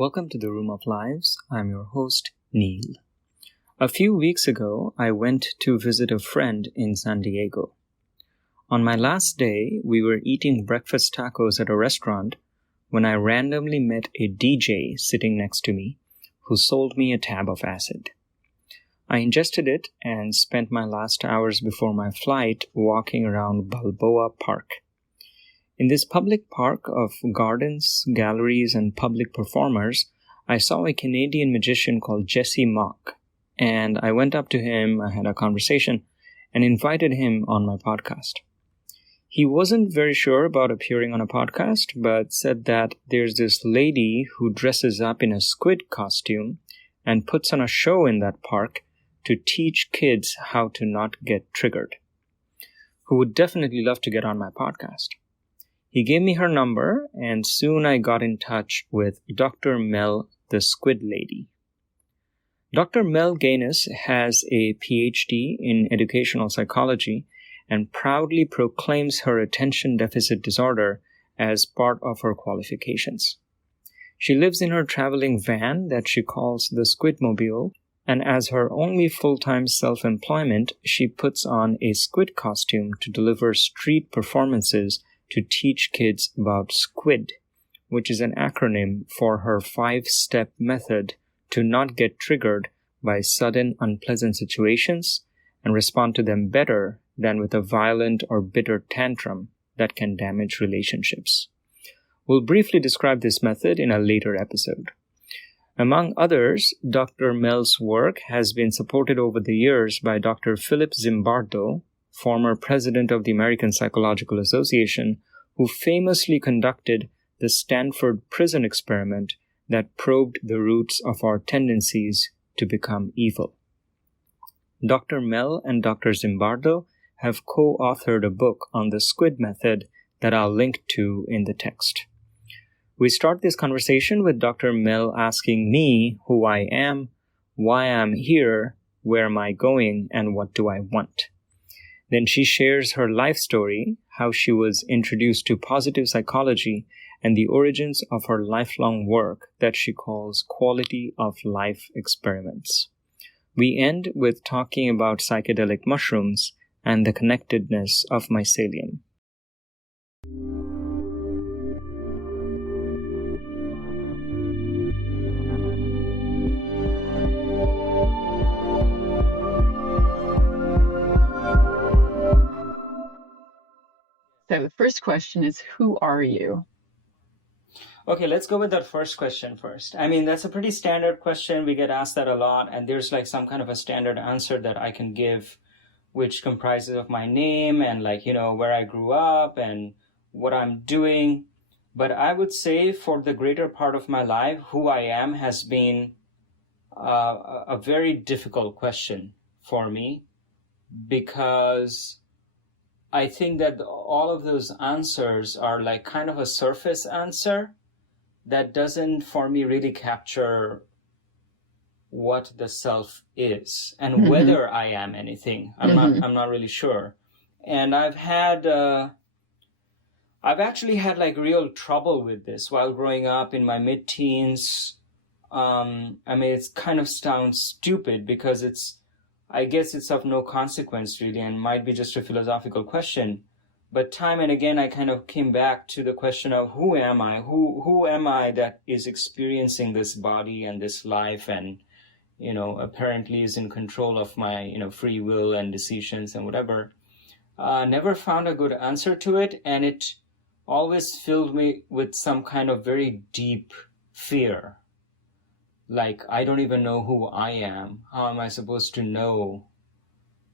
Welcome to the Room of Lives. I'm your host, Neil. A few weeks ago, I went to visit a friend in San Diego. On my last day, we were eating breakfast tacos at a restaurant when I randomly met a DJ sitting next to me who sold me a tab of acid. I ingested it and spent my last hours before my flight walking around Balboa Park. In this public park of gardens, galleries, and public performers, I saw a Canadian magician called Jesse Mock, and I went up to him, I had a conversation, and invited him on my podcast. He wasn't very sure about appearing on a podcast, but said that there's this lady who dresses up in a squid costume and puts on a show in that park to teach kids how to not get triggered, who would definitely love to get on my podcast. He gave me her number, and soon I got in touch with Dr. Mel, the Squid Lady. Dr. Mel Gaines has a PhD in educational psychology and proudly proclaims her attention deficit disorder as part of her qualifications. She lives in her traveling van that she calls the Squidmobile, and as her only full-time self-employment, she puts on a squid costume to deliver street performances to teach kids about SQUID, which is an acronym for her 5-step method to not get triggered by sudden unpleasant situations and respond to them better than with a violent or bitter tantrum that can damage relationships. We'll briefly describe this method in a later episode. Among others, Dr. Mel's work has been supported over the years by Dr. Philip Zimbardo, former president of the American Psychological Association, who famously conducted the Stanford prison experiment that probed the roots of our tendencies to become evil. Dr. Mel and Dr. Zimbardo have co-authored a book on the SQUID method that I'll link to in the text. We start this conversation with Dr. Mel asking me who I am, why I'm here, where am I going, and what do I want. Then she shares her life story, how she was introduced to positive psychology, and the origins of her lifelong work that she calls quality of life experiments. We end with talking about psychedelic mushrooms and the connectedness of mycelium. So the first question is, who are you? Okay, let's go with that first question first. I mean, that's a pretty standard question. We get asked that a lot, and there's like some kind of a standard answer that I can give, which comprises of my name and where I grew up and what I'm doing. But I would say for the greater part of my life, who I am has been a very difficult question for me, because I think that all of those answers are like kind of a surface answer that doesn't, for me, really capture what the self is and whether I am anything. I'm not really sure. And I've actually had like real trouble with this while growing up in my mid-teens. I mean, it kind of sounds stupid because I guess it's of no consequence really and might be just a philosophical question. But time and again, I kind of came back to the question of who am I? Who am I that is experiencing this body and this life and, apparently is in control of my, free will and decisions and whatever. Never found a good answer to it. And it always filled me with some kind of very deep fear. Like, I don't even know who I am. How am I supposed to know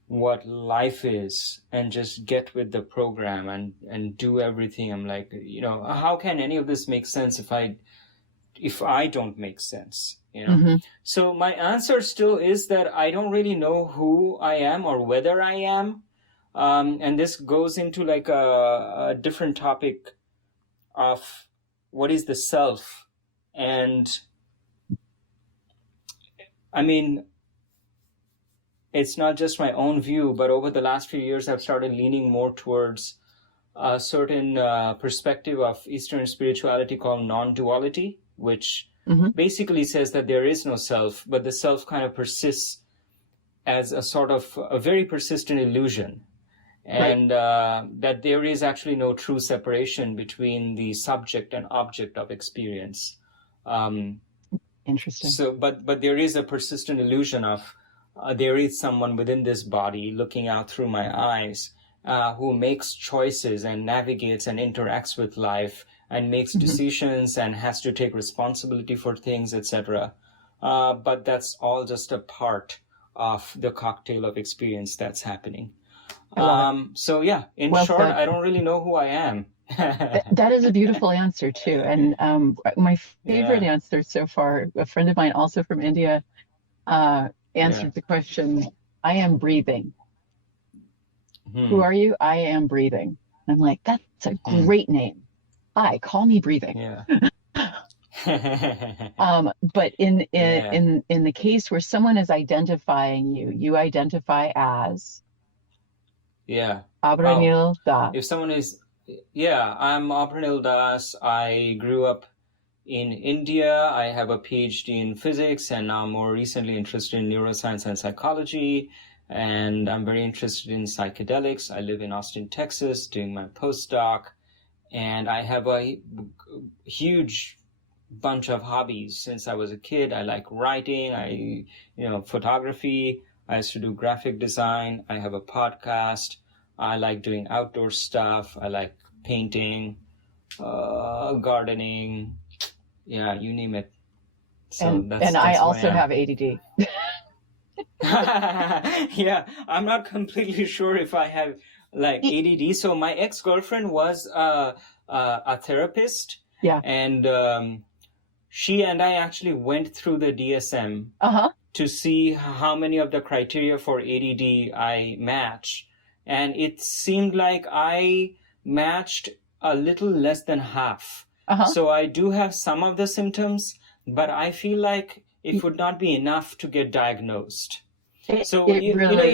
what life is and just get with the program and do everything? I'm like, how can any of this make sense if I don't make sense? So my answer still is that I don't really know who I am or whether I am. And this goes into like a different topic of what is the self. And I mean, it's not just my own view, but over the last few years, I've started leaning more towards a certain perspective of Eastern spirituality called non-duality, which basically says that there is no self, but the self kind of persists as a sort of a very persistent illusion. And that there is actually no true separation between the subject and object of experience. Interesting. So, but there is a persistent illusion of there is someone within this body looking out through my eyes who makes choices and navigates and interacts with life and makes decisions and has to take responsibility for things, etc. But that's all just a part of the cocktail of experience that's happening. So yeah, in short, I don't really know who I am. That is a beautiful answer too. And my favorite answer so far, a friend of mine also from India answered the question, I am breathing. Who are you? I am breathing. I'm like, that's a great name. Hi, call me breathing. But in the case where someone is identifying you, you identify as Abranil Das. If someone is, I'm Abranil Das. I grew up in India. I have a PhD in physics and now more recently interested in neuroscience and psychology. And I'm very interested in psychedelics. I live in Austin, Texas, doing my postdoc. And I have a huge bunch of hobbies since I was a kid. I like writing, photography. I used to do graphic design. I have a podcast. I like doing outdoor stuff. I like painting, gardening. Yeah, you name it. So that's I also have ADD. Yeah, I'm not completely sure if I have like ADD. So my ex-girlfriend was a therapist. Yeah. And she and I actually went through the DSM to see how many of the criteria for ADD I match. And it seemed like I matched a little less than half. So I do have some of the symptoms, but I feel like it would not be enough to get diagnosed. You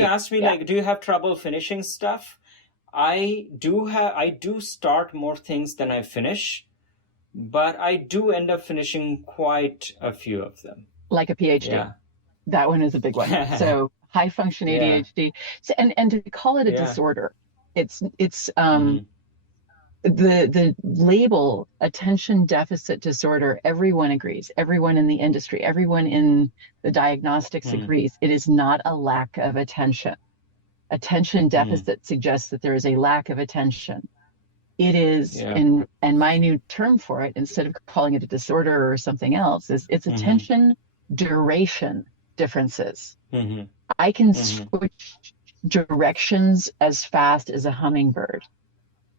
asked me, like, do you have trouble finishing stuff? I do start more things than I finish, but I do end up finishing quite a few of them. Like a PhD. Yeah. That one is a big one. So high function ADHD. So, and to call it a disorder, it's the label attention deficit disorder, everyone agrees. Everyone in the industry, everyone in the diagnostics agrees. It is not a lack of attention. Attention deficit suggests that there is a lack of attention. It is, and my new term for it, instead of calling it a disorder or something else, is it's attention duration differences. I can switch directions as fast as a hummingbird.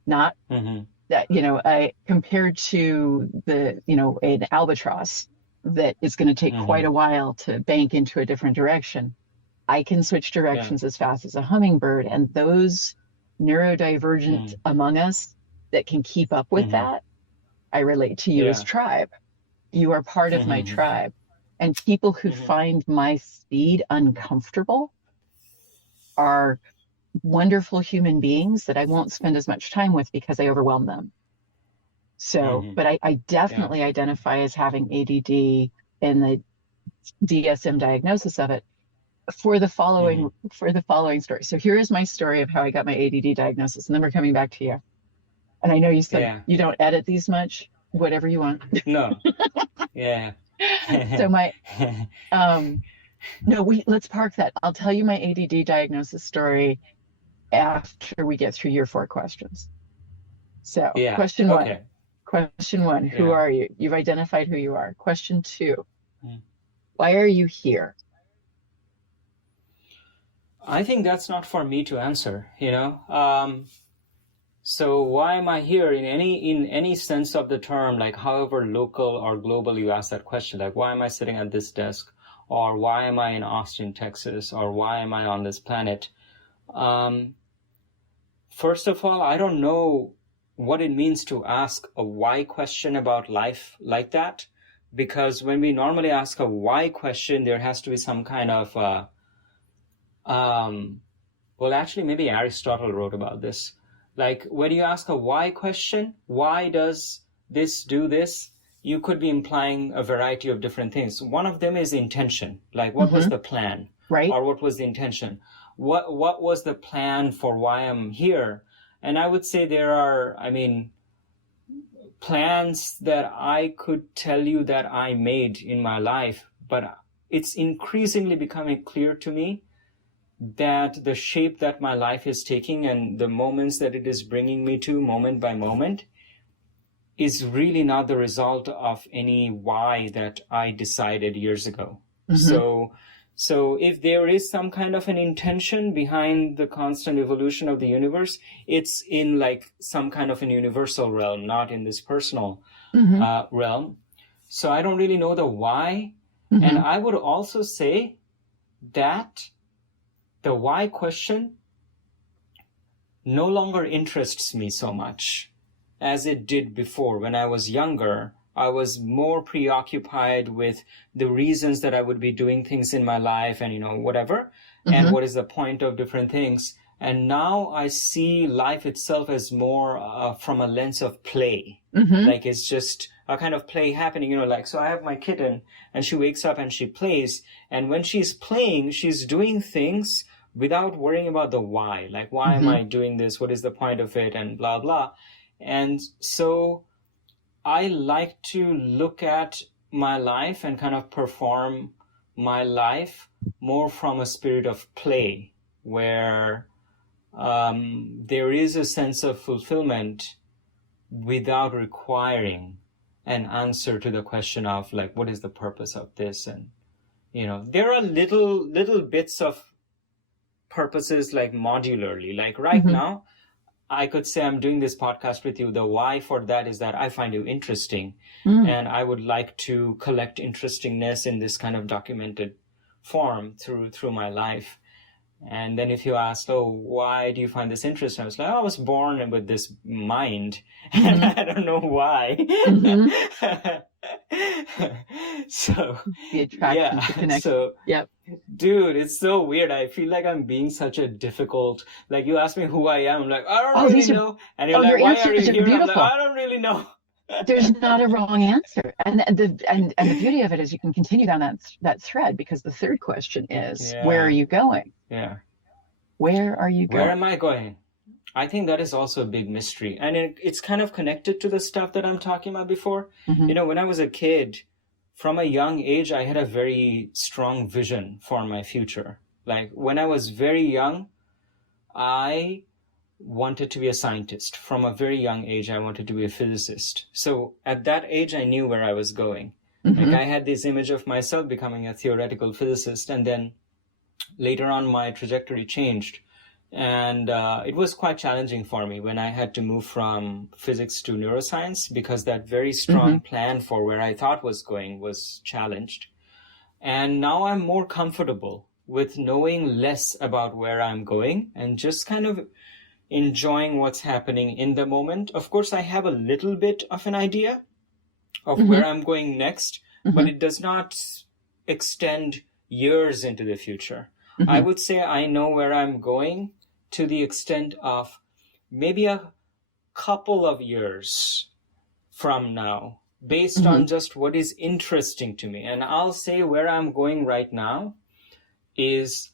Not that, I compared to an albatross that is going to take quite a while to bank into a different direction. I can switch directions as fast as a hummingbird, and those neurodivergent among us that can keep up with that, I relate to you as tribe. You are part of my tribe. And people who find my speed uncomfortable are wonderful human beings that I won't spend as much time with because I overwhelm them. So, but I definitely identify as having ADD in the DSM diagnosis of it for the following story. So here is my story of how I got my ADD diagnosis, and then we're coming back to you. And I know you said you don't edit these much, whatever you want. No. So let's park that. I'll tell you my ADD diagnosis story after we get through your 4 questions. So question one, who are you? You've identified who you are. Question 2, why are you here? I think that's not for me to answer, so why am I here in any sense of the term, like however local or global you ask that question, like why am I sitting at this desk, or why am I in Austin, Texas, or why am I on this planet? First of all, I don't know what it means to ask a why question about life like that, because when we normally ask a why question, there has to be some kind of, actually maybe Aristotle wrote about this. Like when you ask a why question, why does this do this? you could be implying a variety of different things. One of them is intention, like what was the plan, right? Or what was the intention? What was the plan for why I'm here? And I would say there are, plans that I could tell you that I made in my life, but it's increasingly becoming clear to me that the shape that my life is taking and the moments that it is bringing me to moment by moment is really not the result of any why that I decided years ago. So if there is some kind of an intention behind the constant evolution of the universe, it's in like some kind of an universal realm, not in this personal realm. So I don't really know the why. And I would also say that the why question no longer interests me so much as it did before. When I was younger, I was more preoccupied with the reasons that I would be doing things in my life and, whatever, and what is the point of different things. And now I see life itself as more from a lens of play. Like it's just a kind of play happening, so I have my kitten and she wakes up and she plays. And when she's playing, she's doing things without worrying about the why. Like, why am I doing this? What is the point of it? And blah, blah. And so I like to look at my life and kind of perform my life more from a spirit of play, where there is a sense of fulfillment without requiring an answer to the question of like, what is the purpose of this? And, there are little bits of purposes like modularly, like right now, I could say I'm doing this podcast with you. The why for that is that I find you interesting and I would like to collect interestingness in this kind of documented form through my life. And then if you ask, why do you find this interesting? I was like, I was born with this mind and I don't know why. So, the attraction, the connection. So, yep. Dude, it's so weird. I feel like I'm being such a difficult, like you ask me who I am. I'm like, I don't really know. And you're like, why are you here? I'm like, I don't really know. There's not a wrong answer. And the beauty of it is you can continue down that thread, because the third question is, where are you going? Yeah. Where are you going? Where am I going? I think that is also a big mystery. And it's kind of connected to the stuff that I'm talking about before. When I was a kid, from a young age, I had a very strong vision for my future. Like when I was very young, I wanted to be a scientist. From a very young age, I wanted to be a physicist. So at that age, I knew where I was going. Like I had this image of myself becoming a theoretical physicist. And then later on, my trajectory changed. And it was quite challenging for me when I had to move from physics to neuroscience, because that very strong plan for where I thought was going was challenged. And now I'm more comfortable with knowing less about where I'm going and just kind of enjoying what's happening in the moment. Of course, I have a little bit of an idea of where I'm going next, but it does not extend years into the future. I would say I know where I'm going to the extent of maybe a couple of years from now, based on just what is interesting to me. And I'll say where I'm going right now is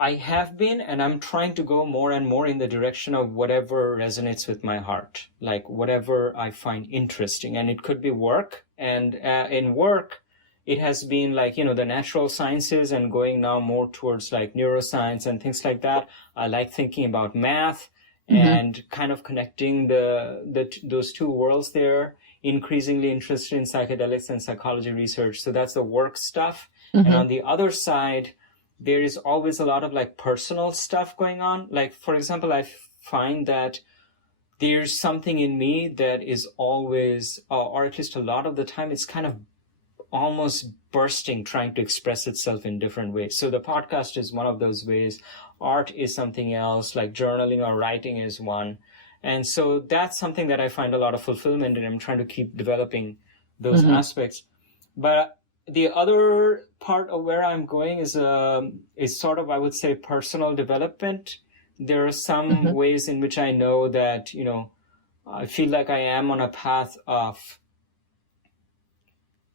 I have been, and I'm trying to go more and more in the direction of whatever resonates with my heart, like whatever I find interesting. And it could be work. And in work, it has been like, the natural sciences and going now more towards like neuroscience and things like that. I like thinking about math and kind of connecting those two worlds there. Increasingly interested in psychedelics and psychology research. So that's the work stuff. And on the other side, there is always a lot of like personal stuff going on. Like, for example, I find that there's something in me that is always, or at least a lot of the time, it's kind of almost bursting, trying to express itself in different ways. So the podcast is one of those ways. Art is something else, like journaling or writing is one. And so that's something that I find a lot of fulfillment in. I'm trying to keep developing those aspects. But the other part of where I'm going is sort of, I would say, personal development. There are some ways in which I know that, I feel like I am on a path of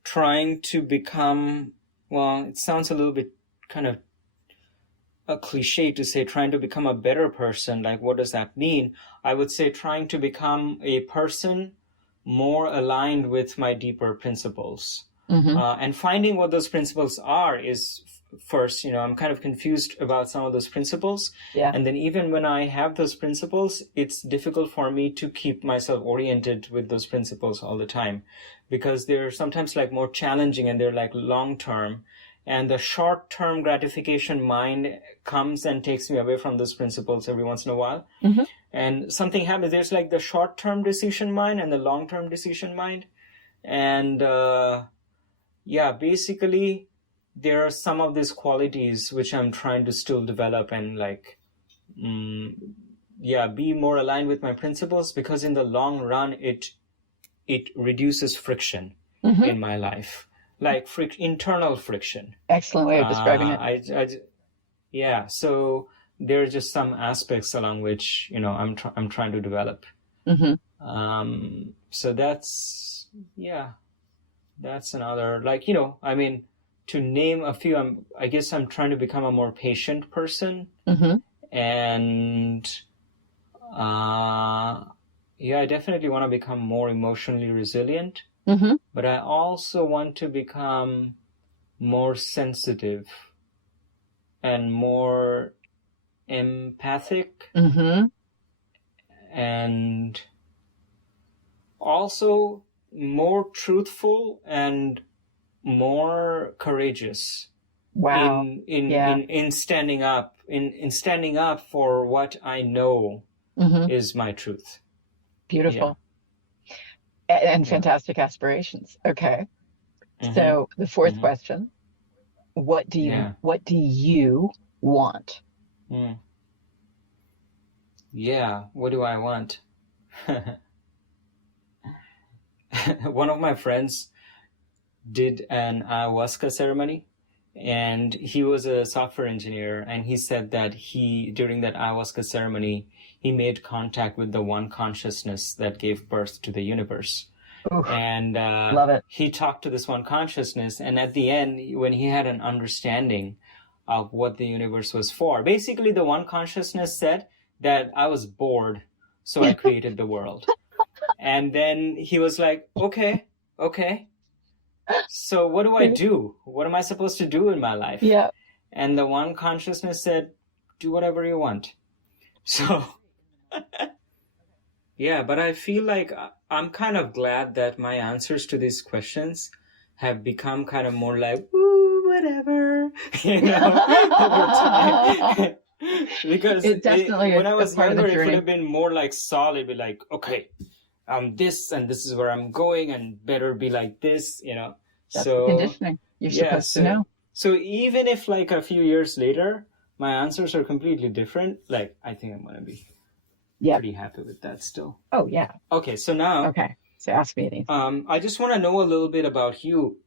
trying to become, well, it sounds a little bit kind of a cliche to say trying to become a better person. Like, what does that mean? I would say trying to become a person more aligned with my deeper principles. And finding what those principles are is first, I'm kind of confused about some of those principles. Yeah. And then even when I have those principles, it's difficult for me to keep myself oriented with those principles all the time, because they're sometimes like more challenging and they're like long term. And the short term gratification mind comes and takes me away from those principles every once in a while. And something happens. There's like the short term decision mind and the long term decision mind. And basically, there are some of these qualities which I'm trying to still develop and like, be more aligned with my principles, because in the long run, it reduces friction in my life, like internal friction. Excellent way of describing it. So there are just some aspects along which, I'm trying to develop. So that's another, like, to name a few, I guess I'm trying to become a more patient person. And I definitely want to become more emotionally resilient. But I also want to become more sensitive and more empathic. And also more truthful and more courageous. Wow. In standing up, in standing up for what I know is my truth. Beautiful. And fantastic aspirations. Okay. So the fourth question, what do you want? What do I want? One of my friends did an ayahuasca ceremony, and he was a software engineer, and he said that during that ayahuasca ceremony, he made contact with the one consciousness that gave birth to the universe. Oof, and love it. He talked to this one consciousness, and at the end, when he had an understanding of what the universe was for, basically the one consciousness said that I was bored, so I created the world. And then he was like, okay. So what do I do? What am I supposed to do in my life? Yeah. And the one consciousness said, do whatever you want. So, but I feel like I'm kind of glad that my answers to these questions have become kind of more like, ooh, whatever, over time. Because when I was younger, it would have been more like solid, be like, okay, this and this is where I'm going, and better be like this, That's so the conditioning. You're supposed to know. So even if like a few years later, my answers are completely different, like I think I'm going to be pretty happy with that still. Oh, yeah. Okay, so now... Okay, so ask me anything. I just want to know a little bit about you,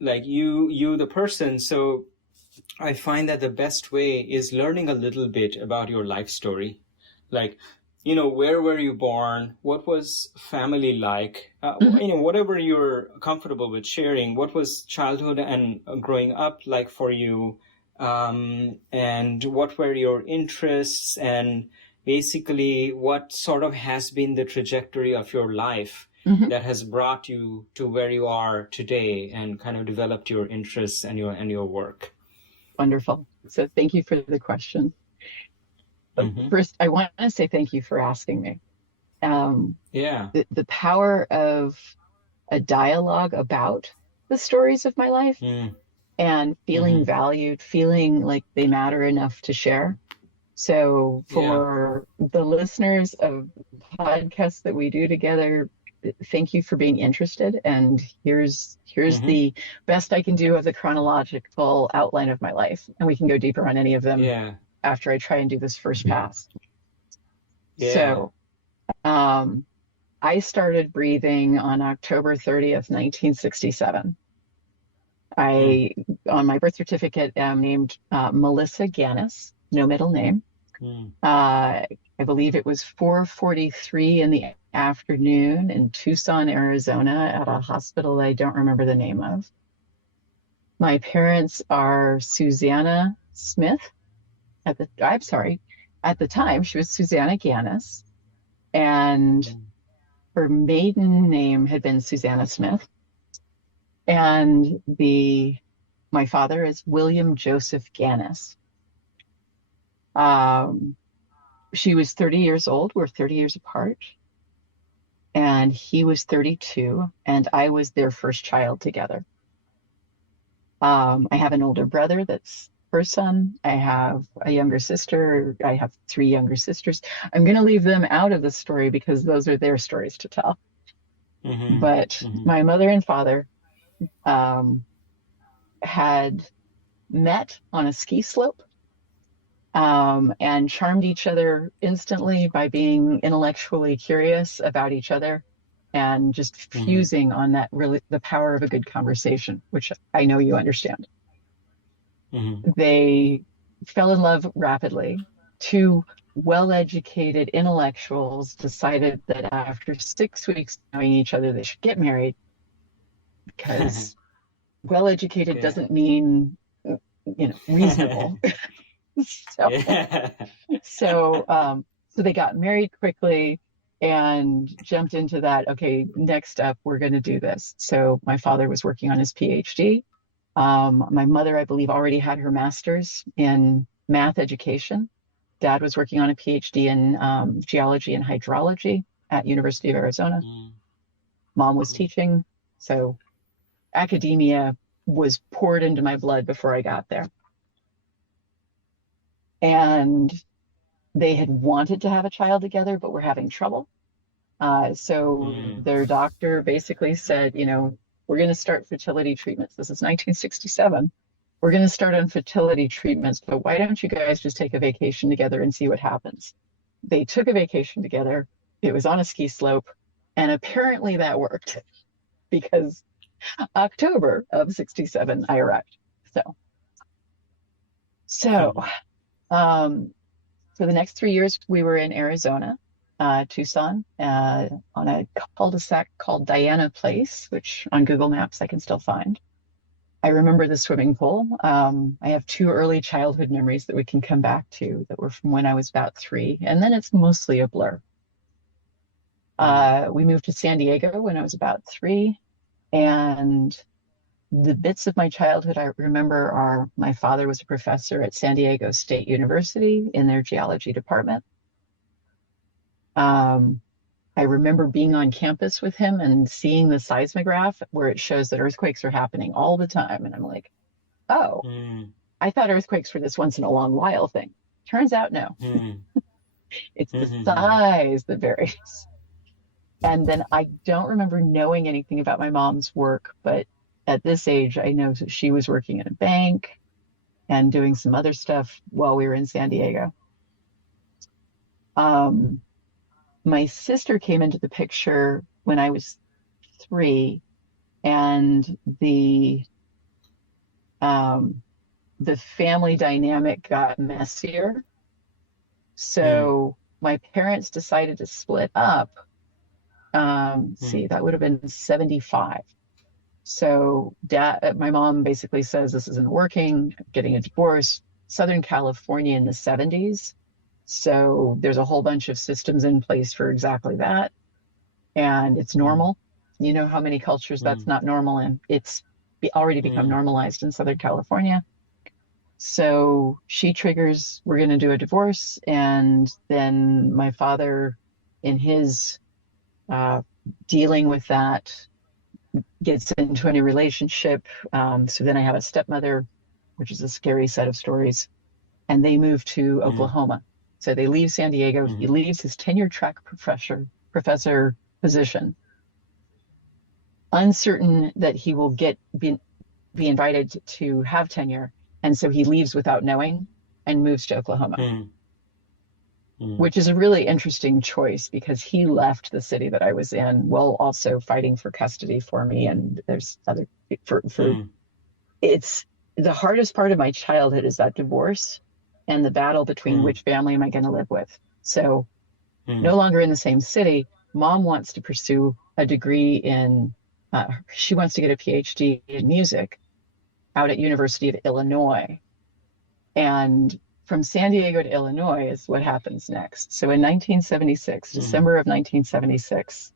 like you the person. So I find that the best way is learning a little bit about your life story. Like, where were you born? What was family like? Whatever you're comfortable with sharing. What was childhood and growing up like for you? And what were your interests? And basically, what sort of has been the trajectory of your life that has brought you to where you are today and kind of developed your interests and your work? Wonderful. So thank you for the question. First, I want to say thank you for asking me. The power of a dialogue about the stories of my life and feeling valued, feeling like they matter enough to share. So for the listeners of podcasts that we do together, thank you for being interested. And here's the best I can do of the chronological outline of my life. And we can go deeper on any of them after I try and do this first pass. So I started breathing on October 30th, 1967. I, on my birth certificate, am named Melissa Gannis, no middle name. Mm. I believe it was 4:43 in the afternoon in Tucson, Arizona, at a hospital I don't remember the name of. My parents are Susanna Smith. I'm sorry, at the time she was Susanna Ganis, and Mm. her maiden name had been Susanna Smith. And my father is William Joseph Ganis. Um, she was 30 years old. We're 30 years apart. And he was 32, and I was their first child together. I have an older brother that's her son. I have a younger sister. I have three younger sisters. I'm going to leave them out of the story because those are their stories to tell. Mm-hmm. But Mm-hmm. my mother and father um, had met on a ski slope and charmed each other instantly by being intellectually curious about each other and just Mm-hmm. fusing on that really the power of a good conversation, which I know you understand. Mm-hmm. They fell in love rapidly. Two well-educated intellectuals decided that after 6 weeks knowing each other, they should get married because well-educated Okay. doesn't mean, reasonable. So, Yeah. so they got married quickly and jumped into that. Okay, next up, we're going to do this. So my father was working on his PhD. My mother, I believe, already had her master's in math education. Dad was working on a PhD in geology and hydrology at University of Arizona. Mm. Mom was Cool. teaching, so academia was poured into my blood before I got there. And they had wanted to have a child together, but were having trouble. So Mm. their doctor basically said, we're going to start fertility treatments. This is 1967. We're going to start on fertility treatments, but why don't you guys just take a vacation together and see what happens? They took a vacation together. It was on a ski slope, and apparently that worked because October of 67, I arrived. So, um, for the next 3 years, we were in Arizona, Tucson, on a cul-de-sac called Diana Place, which on Google Maps I can still find. I remember the swimming pool. I have two early childhood memories that we can come back to that were from when I was about 3, and then it's mostly a blur. Mm. We moved to San Diego when I was about 3, and the bits of my childhood I remember are my father was a professor at San Diego State University in their geology department. Um, I remember being on campus with him and seeing the seismograph where it shows that earthquakes are happening all the time. And I'm like, oh, Mm. I thought earthquakes were this once in a long while thing. Turns out, no, Mm. it's the Mm. size that varies. And then I don't remember knowing anything about my mom's work, but at this age, I know that she was working in a bank and doing some other stuff while we were in San Diego. Um, my sister came into the picture when I was 3, and um, the family dynamic got messier. Mm. So my parents decided to split up. See, Mm. that would have been 75. So my mom basically says this isn't working, I'm getting a divorce. Southern California in the 70s. So there's a whole bunch of systems in place for exactly that. And it's Mm. normal. You know how many cultures that's Mm. not normal in. It's already become Mm. normalized in Southern California. So she triggers, we're going to do a divorce. And then my father, in his uh, dealing with that, gets into a new relationship. So then I have a stepmother, which is a scary set of stories. And they move to Mm. Oklahoma. So they leave San Diego. He Mm. leaves his tenure track professor position, uncertain that he will be invited to have tenure. And so he leaves without knowing and moves to Oklahoma, Mm. Mm. which is a really interesting choice because he left the city that I was in while also fighting for custody for me. And there's other for Mm. it's the hardest part of my childhood is that divorce. and the battle between which family am I going to live with. So no longer in the same city, mom wants to pursue a degree in, she wants to get a PhD in music out at University of Illinois. And from San Diego to Illinois is what happens next. So in 1976, December of 1976,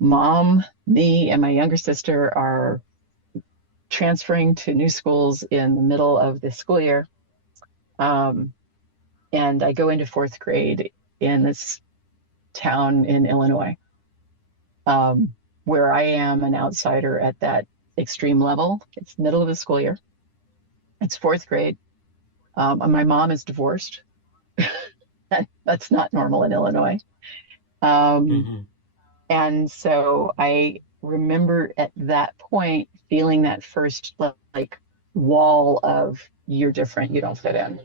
mom, me, and my younger sister are transferring to new schools in the middle of the school year. And I go into fourth grade in this town in Illinois, where I am an outsider at that extreme level. It's the middle of the school year. It's fourth grade. My mom is divorced. That's not normal in Illinois. And so I remember at that point feeling that first like wall of you're different, you don't fit in.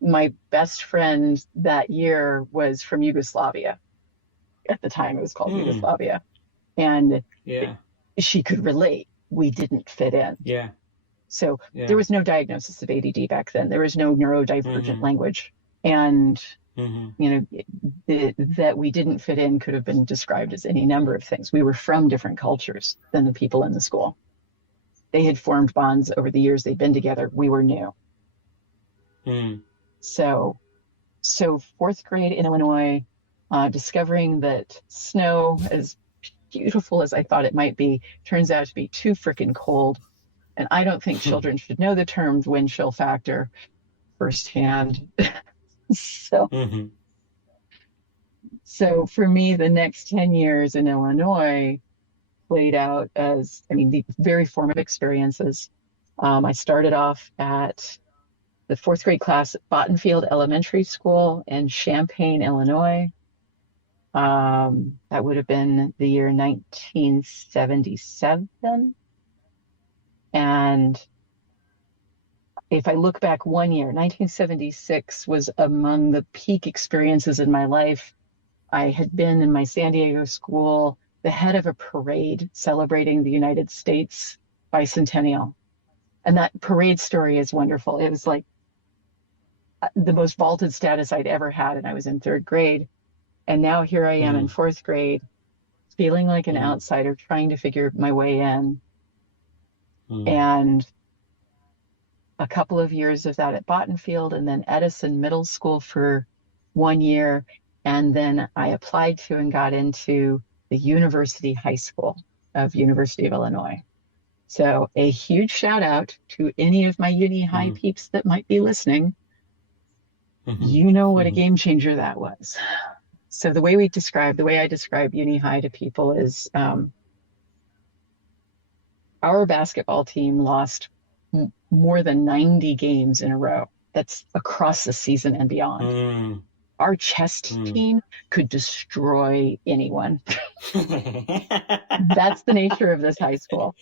My best friend that year was from Yugoslavia. At the time it was called Yugoslavia. And she could relate. We didn't fit in. So there was no diagnosis of ADD back then. There was no neurodivergent language. And, that we didn't fit in could have been described as any number of things. We were from different cultures than the people in the school. They had formed bonds over the years they'd been together. We were new. So fourth grade in Illinois, discovering that snow, as beautiful as I thought it might be, turns out to be too freaking cold. And I don't think children should know the term wind chill factor firsthand. So for me, the next 10 years in Illinois played out as, the very formative experiences. I started off at the fourth grade class at Bottenfield Elementary School in Champaign, Illinois. That would have been the year 1977. And if I look back 1 year, 1976 was among the peak experiences in my life. I had been in my San Diego school, the head of a parade celebrating the United States bicentennial. And that parade story is wonderful. It was like the most vaulted status I'd ever had. And I was in third grade. And now here I am in fourth grade, feeling like an outsider, trying to figure my way in. And a couple of years of that at Bottenfield, and then Edison Middle School for 1 year. And then I applied to and got into the University High School of University of Illinois. So a huge shout out to any of my uni high peeps that might be listening. You know what a game changer that was. So the way I describe uni high to people is our basketball team lost more than 90 games in a row. That's across the season and beyond. Our chess team could destroy anyone. That's the nature of this high school.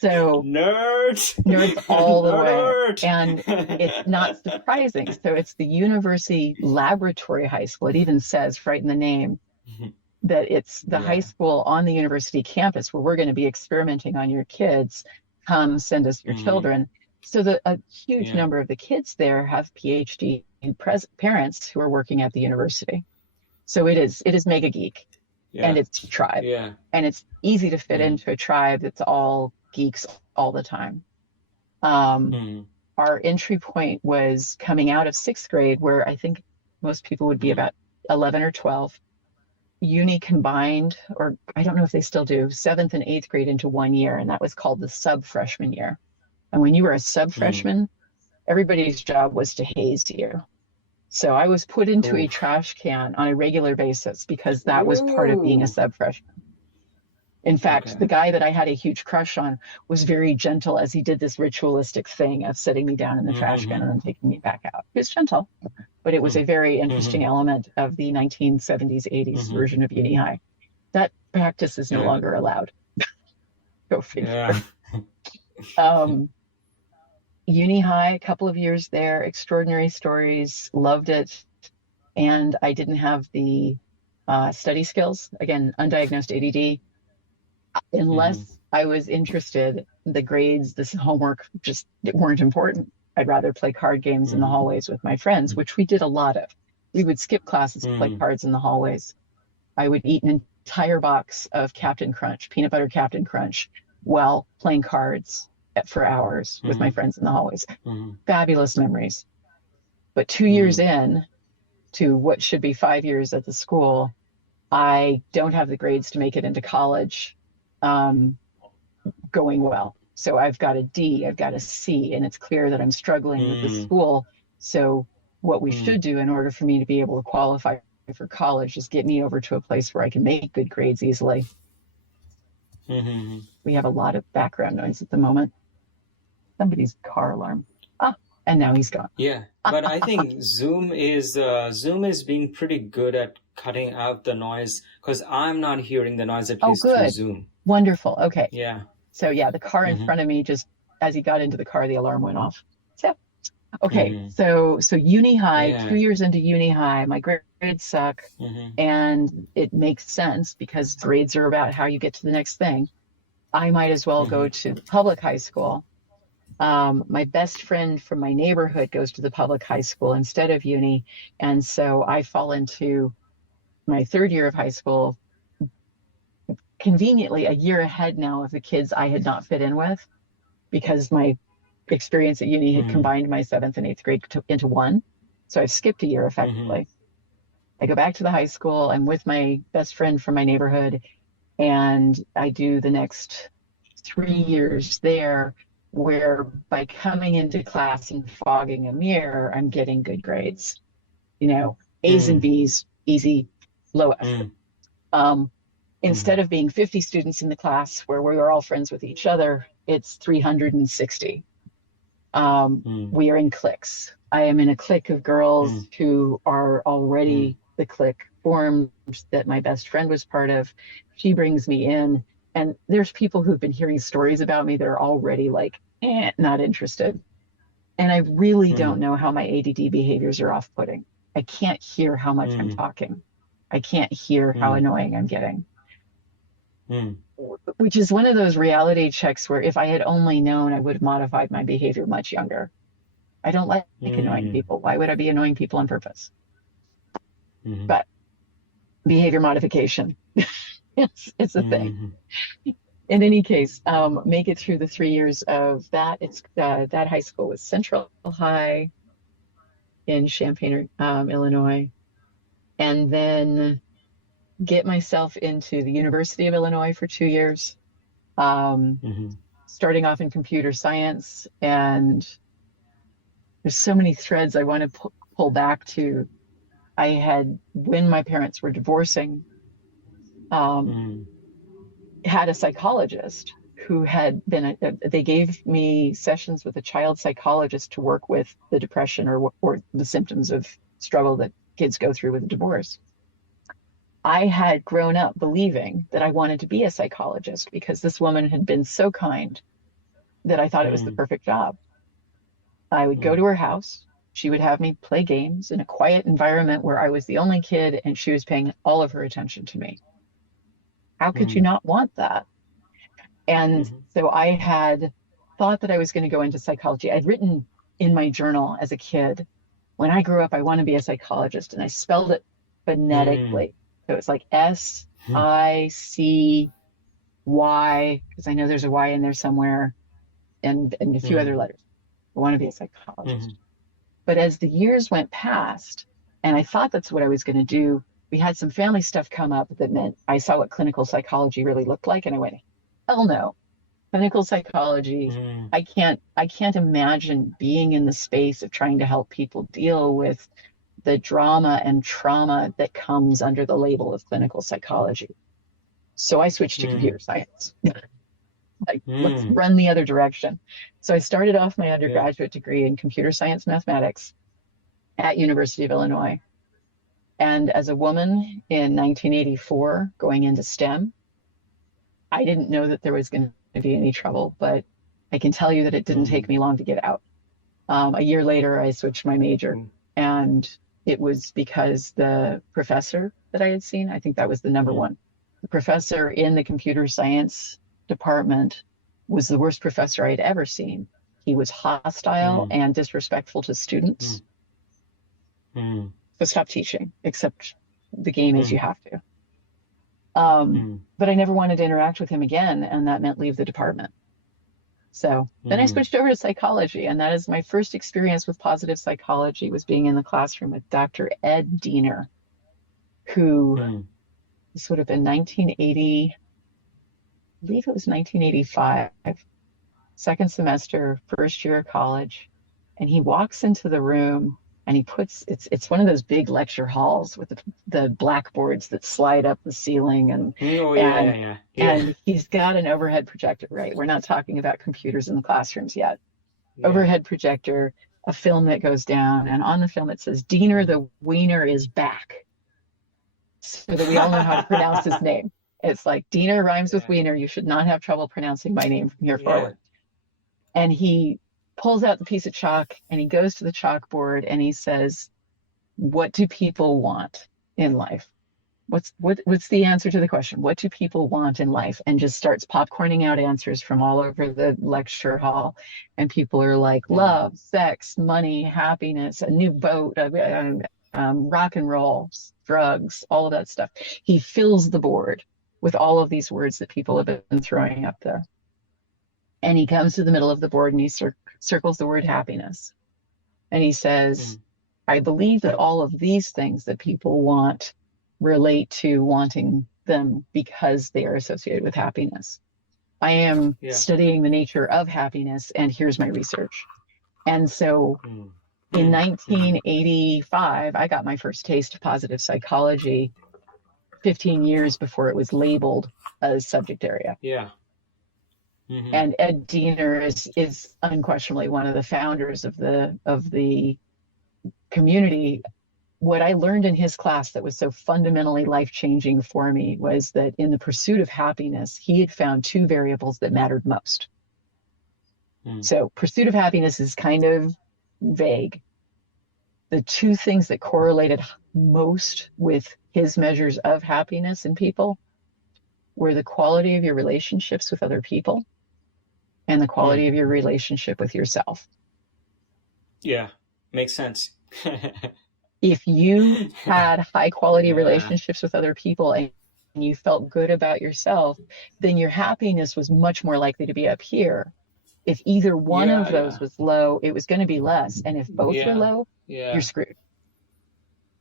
So nerds all the way. And it's not surprising. So it's the University Laboratory High School. It even says right in the name that it's the high school on the university campus where we're going to be experimenting on your kids. Come send us your children. So a huge number of the kids there have PhD parents who are working at the university. So it is mega geek, and it's a tribe, and it's easy to fit into a tribe that's all geeks all the time. Our entry point was coming out of sixth grade, where I think most people would be about 11 or 12. Uni combined, or I don't know if they still do, seventh and eighth grade into 1 year, and that was called the sub-freshman year. And when you were a sub-freshman, everybody's job was to haze you. So I was put into a trash can on a regular basis because that was part of being a sub-freshman. In fact, the guy that I had a huge crush on was very gentle as he did this ritualistic thing of setting me down in the trash can and then taking me back out. He was gentle, but it was a very interesting element of the 1970s, 80s version of uni high. That practice is no longer allowed. Go figure. Uni high, a couple of years there, extraordinary stories, loved it. And I didn't have the study skills, again, undiagnosed ADD. Unless I was interested, the grades, this homework just weren't important. I'd rather play card games in the hallways with my friends, which we did a lot of. We would skip classes to play cards in the hallways. I would eat an entire box of Captain Crunch, peanut butter Captain Crunch, while playing cards for hours with my friends in the hallways. Fabulous memories. But 2 years in to what should be 5 years at the school, I don't have the grades to make it into college going well. So I've got a D, I've got a C, and it's clear that I'm struggling with the school. So what we should do in order for me to be able to qualify for college is get me over to a place where I can make good grades easily. We have a lot of background noise at the moment. Somebody's car alarm. And now he's gone. Yeah, but I think Zoom is being pretty good at cutting out the noise, because I'm not hearing the noise, at least through Zoom. Wonderful. Okay. Yeah. So yeah, the car in front of me, just as he got into the car, the alarm went off. So okay, so uni high, 2 years into uni high, my grades suck, and it makes sense because grades are about how you get to the next thing. I might as well go to public high school. My best friend from my neighborhood goes to the public high school instead of uni, and so I fall into my third year of high school, conveniently a year ahead now of the kids I had not fit in with, because my experience at uni had combined my 7th and 8th grade into one. So I've skipped a year effectively. I go back to the high school. I'm with my best friend from my neighborhood, and I do the next 3 years there, where by coming into class and fogging a mirror, I'm getting good grades. You know, A's and B's, easy, low effort. Instead of being 50 students in the class where we were all friends with each other, it's 360. We are in cliques. I am in a clique of girls who are already the clique formed that my best friend was part of. She brings me in, and there's people who've been hearing stories about me that are already like, not interested. And I really don't know how my ADD behaviors are off-putting. I can't hear how much I'm talking. I can't hear how annoying I'm getting. Which is one of those reality checks where if I had only known, I would have modified my behavior much younger. I don't like annoying people. Why would I be annoying people on purpose? But behavior modification, it's a thing. In any case, make it through the 3 years of that. It's that high school was Central High in Champaign, Illinois, and then get myself into the University of Illinois for 2 years, starting off in computer science. And there's so many threads I want to pull back to. I had, when my parents were divorcing, had a psychologist who had been, they gave me sessions with a child psychologist to work with the depression or the symptoms of struggle that kids go through with a divorce. I had grown up believing that I wanted to be a psychologist because this woman had been so kind that I thought it was the perfect job. I would go to her house. She would have me play games in a quiet environment where I was the only kid and she was paying all of her attention to me. How could you not want that? And so I had thought that I was going to go into psychology. I'd written in my journal as a kid, when I grew up, I want to be a psychologist. And I spelled it phonetically. So it's like SICY, because I know there's a Y in there somewhere, and a few other letters. I want to be a psychologist. But as the years went past, and I thought that's what I was going to do, we had some family stuff come up that meant I saw what clinical psychology really looked like, and I went, hell no. Clinical psychology, I can't imagine being in the space of trying to help people deal with the drama and trauma that comes under the label of clinical psychology. So I switched to computer science. Let's run the other direction. So I started off my undergraduate degree in computer science mathematics at University of Illinois. And as a woman in 1984 going into STEM, I didn't know that there was going to be any trouble, but I can tell you that it didn't take me long to get out. A year later, I switched my major, and it was because the professor that I had seen, I think that was the number one. The professor in the computer science department was the worst professor I had ever seen. He was hostile Mm. and disrespectful to students. Mm. So stop teaching, except the game is you Mm. have to. Mm. But I never wanted to interact with him again, and that meant leave the department. So then I Mm. switched over to psychology, and that is my first experience with positive psychology was being in the classroom with Dr. Ed Diener, who Mm. this would have been 1980, I believe it was 1985, second semester, first year of college. And he walks into the room and he puts it's one of those big lecture halls with the blackboards that slide up the ceiling Oh yeah, yeah, and yeah, yeah, and he's got an overhead projector, right? We're not talking about computers in the classrooms yet. yeah. Overhead projector, a film that goes down, and on the film it says Diener Mm. the Wiener is back. So that we all know how to pronounce his name. It's like Diener rhymes with Yeah, Wiener. You should not have trouble pronouncing my name from here yeah. forward. And he pulls out the piece of chalk and he goes to the chalkboard and he says, what do people want in life? What's the answer to the question? What do people want in life? And just starts popcorning out answers from all over the lecture hall. And people are like Mm. love, sex, money, happiness, a new boat, rock and roll, drugs, all of that stuff. He fills the board with all of these words that people have been throwing up there. And he comes to the middle of the board and he circles the word happiness. And he says, Mm. I believe that all of these things that people want relate to wanting them because they are associated with happiness. I am Yeah. studying the nature of happiness, and here's my research. And so Mm. in Mm. Mm. 1985, I got my first taste of positive psychology 15 years before it was labeled a subject area. Yeah. Mm-hmm. And Ed Diener is unquestionably one of the founders of the community. What I learned in his class that was so fundamentally life-changing for me was that in the pursuit of happiness, he had found two variables that mattered most. Mm. So pursuit of happiness is kind of vague. The two things that correlated most with his measures of happiness in people were the quality of your relationships with other people and the Mm. quality of your relationship with yourself. Yeah. Makes sense. If you had high quality Yeah. relationships with other people and you felt good about yourself, then your happiness was much more likely to be up here. If either one of Yeah, those yeah. was low, it was going to be less. And if both were Yeah. low, you're Yeah. screwed.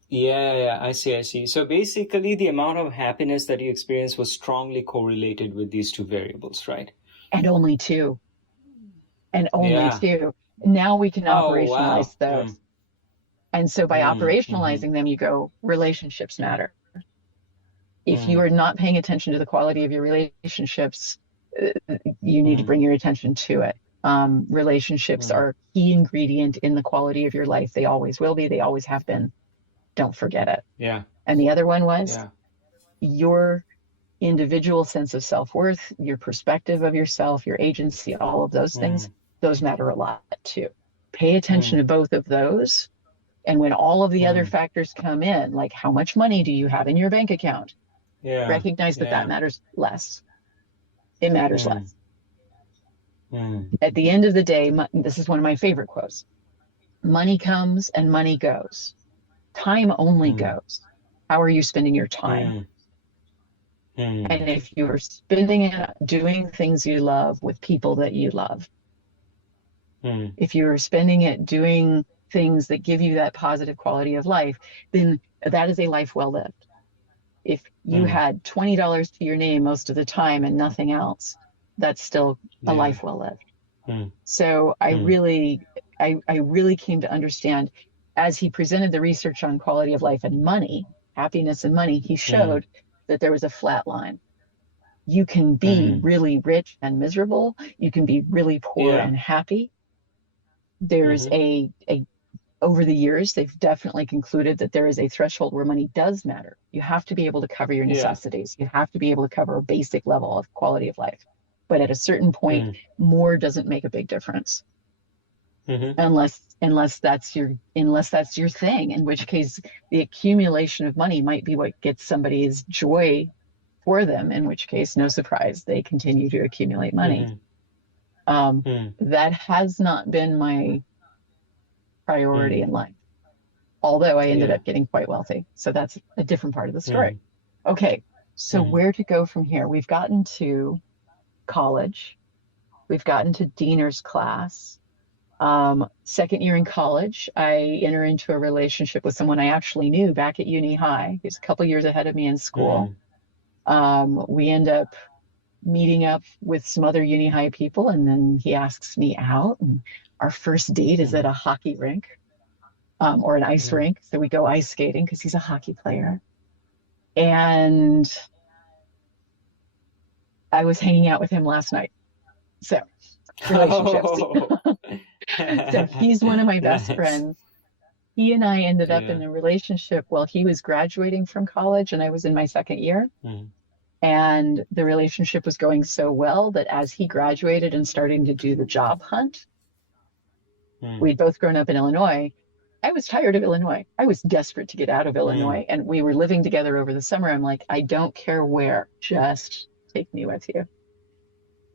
Yeah, yeah, I see, I see. So basically, the amount of happiness that you experienced was strongly correlated with these two variables, right? And only two. And only Yeah. two. Now we can Oh, wow. operationalize those. Mm. And so by Mm. Mm-hmm. operationalizing them, you go, relationships Mm. matter. If you Mm. are not paying attention to the quality of your relationships, you need to Mm. bring your attention to it. Relationships Mm. are a key ingredient in the quality of your life. They always will be. They always have been. Don't forget it. Yeah. And the other one was Yeah. your individual sense of self-worth, your perspective of yourself, your agency, all of those things, Mm. those matter a lot too. Pay attention to Mm. both of those. And when all of the other Mm. factors come in, like how much money do you have in your bank account, Yeah. recognize that that Yeah. matters less. It matters Mm. less. Mm. At the end of the day, this is one of my favorite quotes. Money comes and money goes. Time only Mm. goes. How are you spending your time? Mm. Mm. And if you're spending it doing things you love with people that you love, Mm. if you're spending it doing things that give you that positive quality of life, then that is a life well lived. If you Mm. had $20 to your name most of the time and nothing else, that's still a Yeah. life well lived. Mm. So I Mm. really, I really came to understand as he presented the research on quality of life and money, happiness and money, he Mm. showed that there was a flat line. You can be Mm. really rich and miserable. You can be really poor Yeah. and happy. There's Mm-hmm. over the years, they've definitely concluded that there is a threshold where money does matter. You have to be able to cover your Yeah. necessities. You have to be able to cover a basic level of quality of life. But at a certain point, Mm. more doesn't make a big difference Mm-hmm. unless that's your thing, in which case the accumulation of money might be what gets somebody's joy for them, in which case, no surprise, they continue to accumulate money. Mm-hmm. That has not been my priority in life, although I ended up getting quite wealthy. So that's a different part of the story. Okay, so where to go from here? We've gotten to college. We've gotten to Diener's class. Second year in college, I enter into a relationship with someone I actually knew back at uni high. He's a couple years ahead of me in school. We end up meeting up with some other uni high people, and then he asks me out, and our first date is at a hockey rink, or an ice rink. So we go ice skating because he's a hockey player. And I was hanging out with him last night. So relationships. So he's one of my best friends. He and I ended up in a relationship while he was graduating from college and I was in my second year. And the relationship was going so well that as he graduated and starting to do the job hunt, we'd both grown up in Illinois. I was tired of Illinois. I was desperate to get out of Illinois. And we were living together over the summer. I'm like, I don't care where, just take me with you.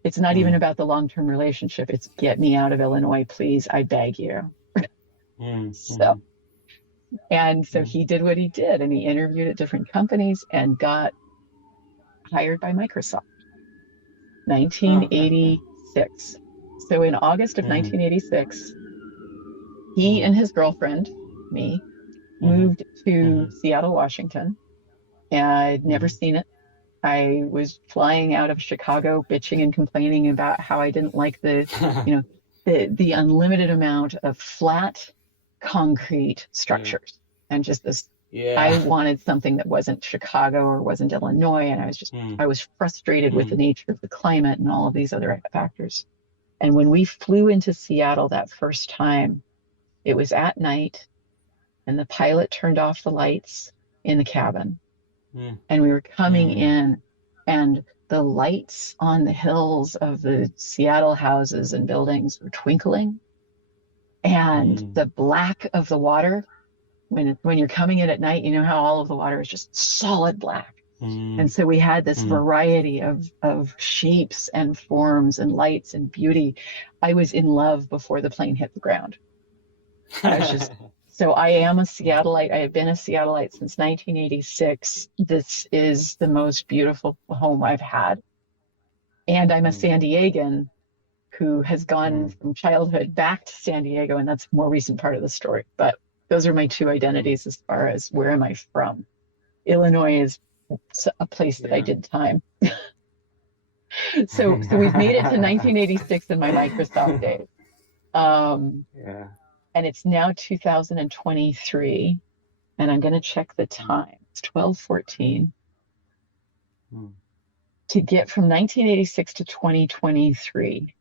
It's not even about the long-term relationship. It's get me out of Illinois, please. I beg you. So he did what he did, and he interviewed at different companies and got hired by Microsoft. 1986. So in August of 1986, he and his girlfriend, me, moved to Seattle, Washington. And I'd never seen it. I was flying out of Chicago, bitching and complaining about how I didn't like the unlimited amount of flat concrete structures and just this. I wanted something that wasn't Chicago or wasn't Illinois, and I was frustrated with the nature of the climate and all of these other factors. And when we flew into Seattle that first time, it was at night, and the pilot turned off the lights in the cabin. And we were coming in, and the lights on the hills of the Seattle houses and buildings were twinkling. And the black of the water, when you're coming in at night, you know how all of the water is just solid black. And so we had this variety of shapes and forms and lights and beauty. I was in love before the plane hit the ground. So I am a Seattleite. I have been a Seattleite since 1986. This is the most beautiful home I've had. And I'm a San Diegan who has gone from childhood back to San Diego, and that's a more recent part of the story. But those are my two identities as far as where am I from. Illinois is a place that I did time. So we've made it to 1986 in my Microsoft days. And it's now 2023, and I'm going to check the time. It's 12:14. To get from 1986 to 2023,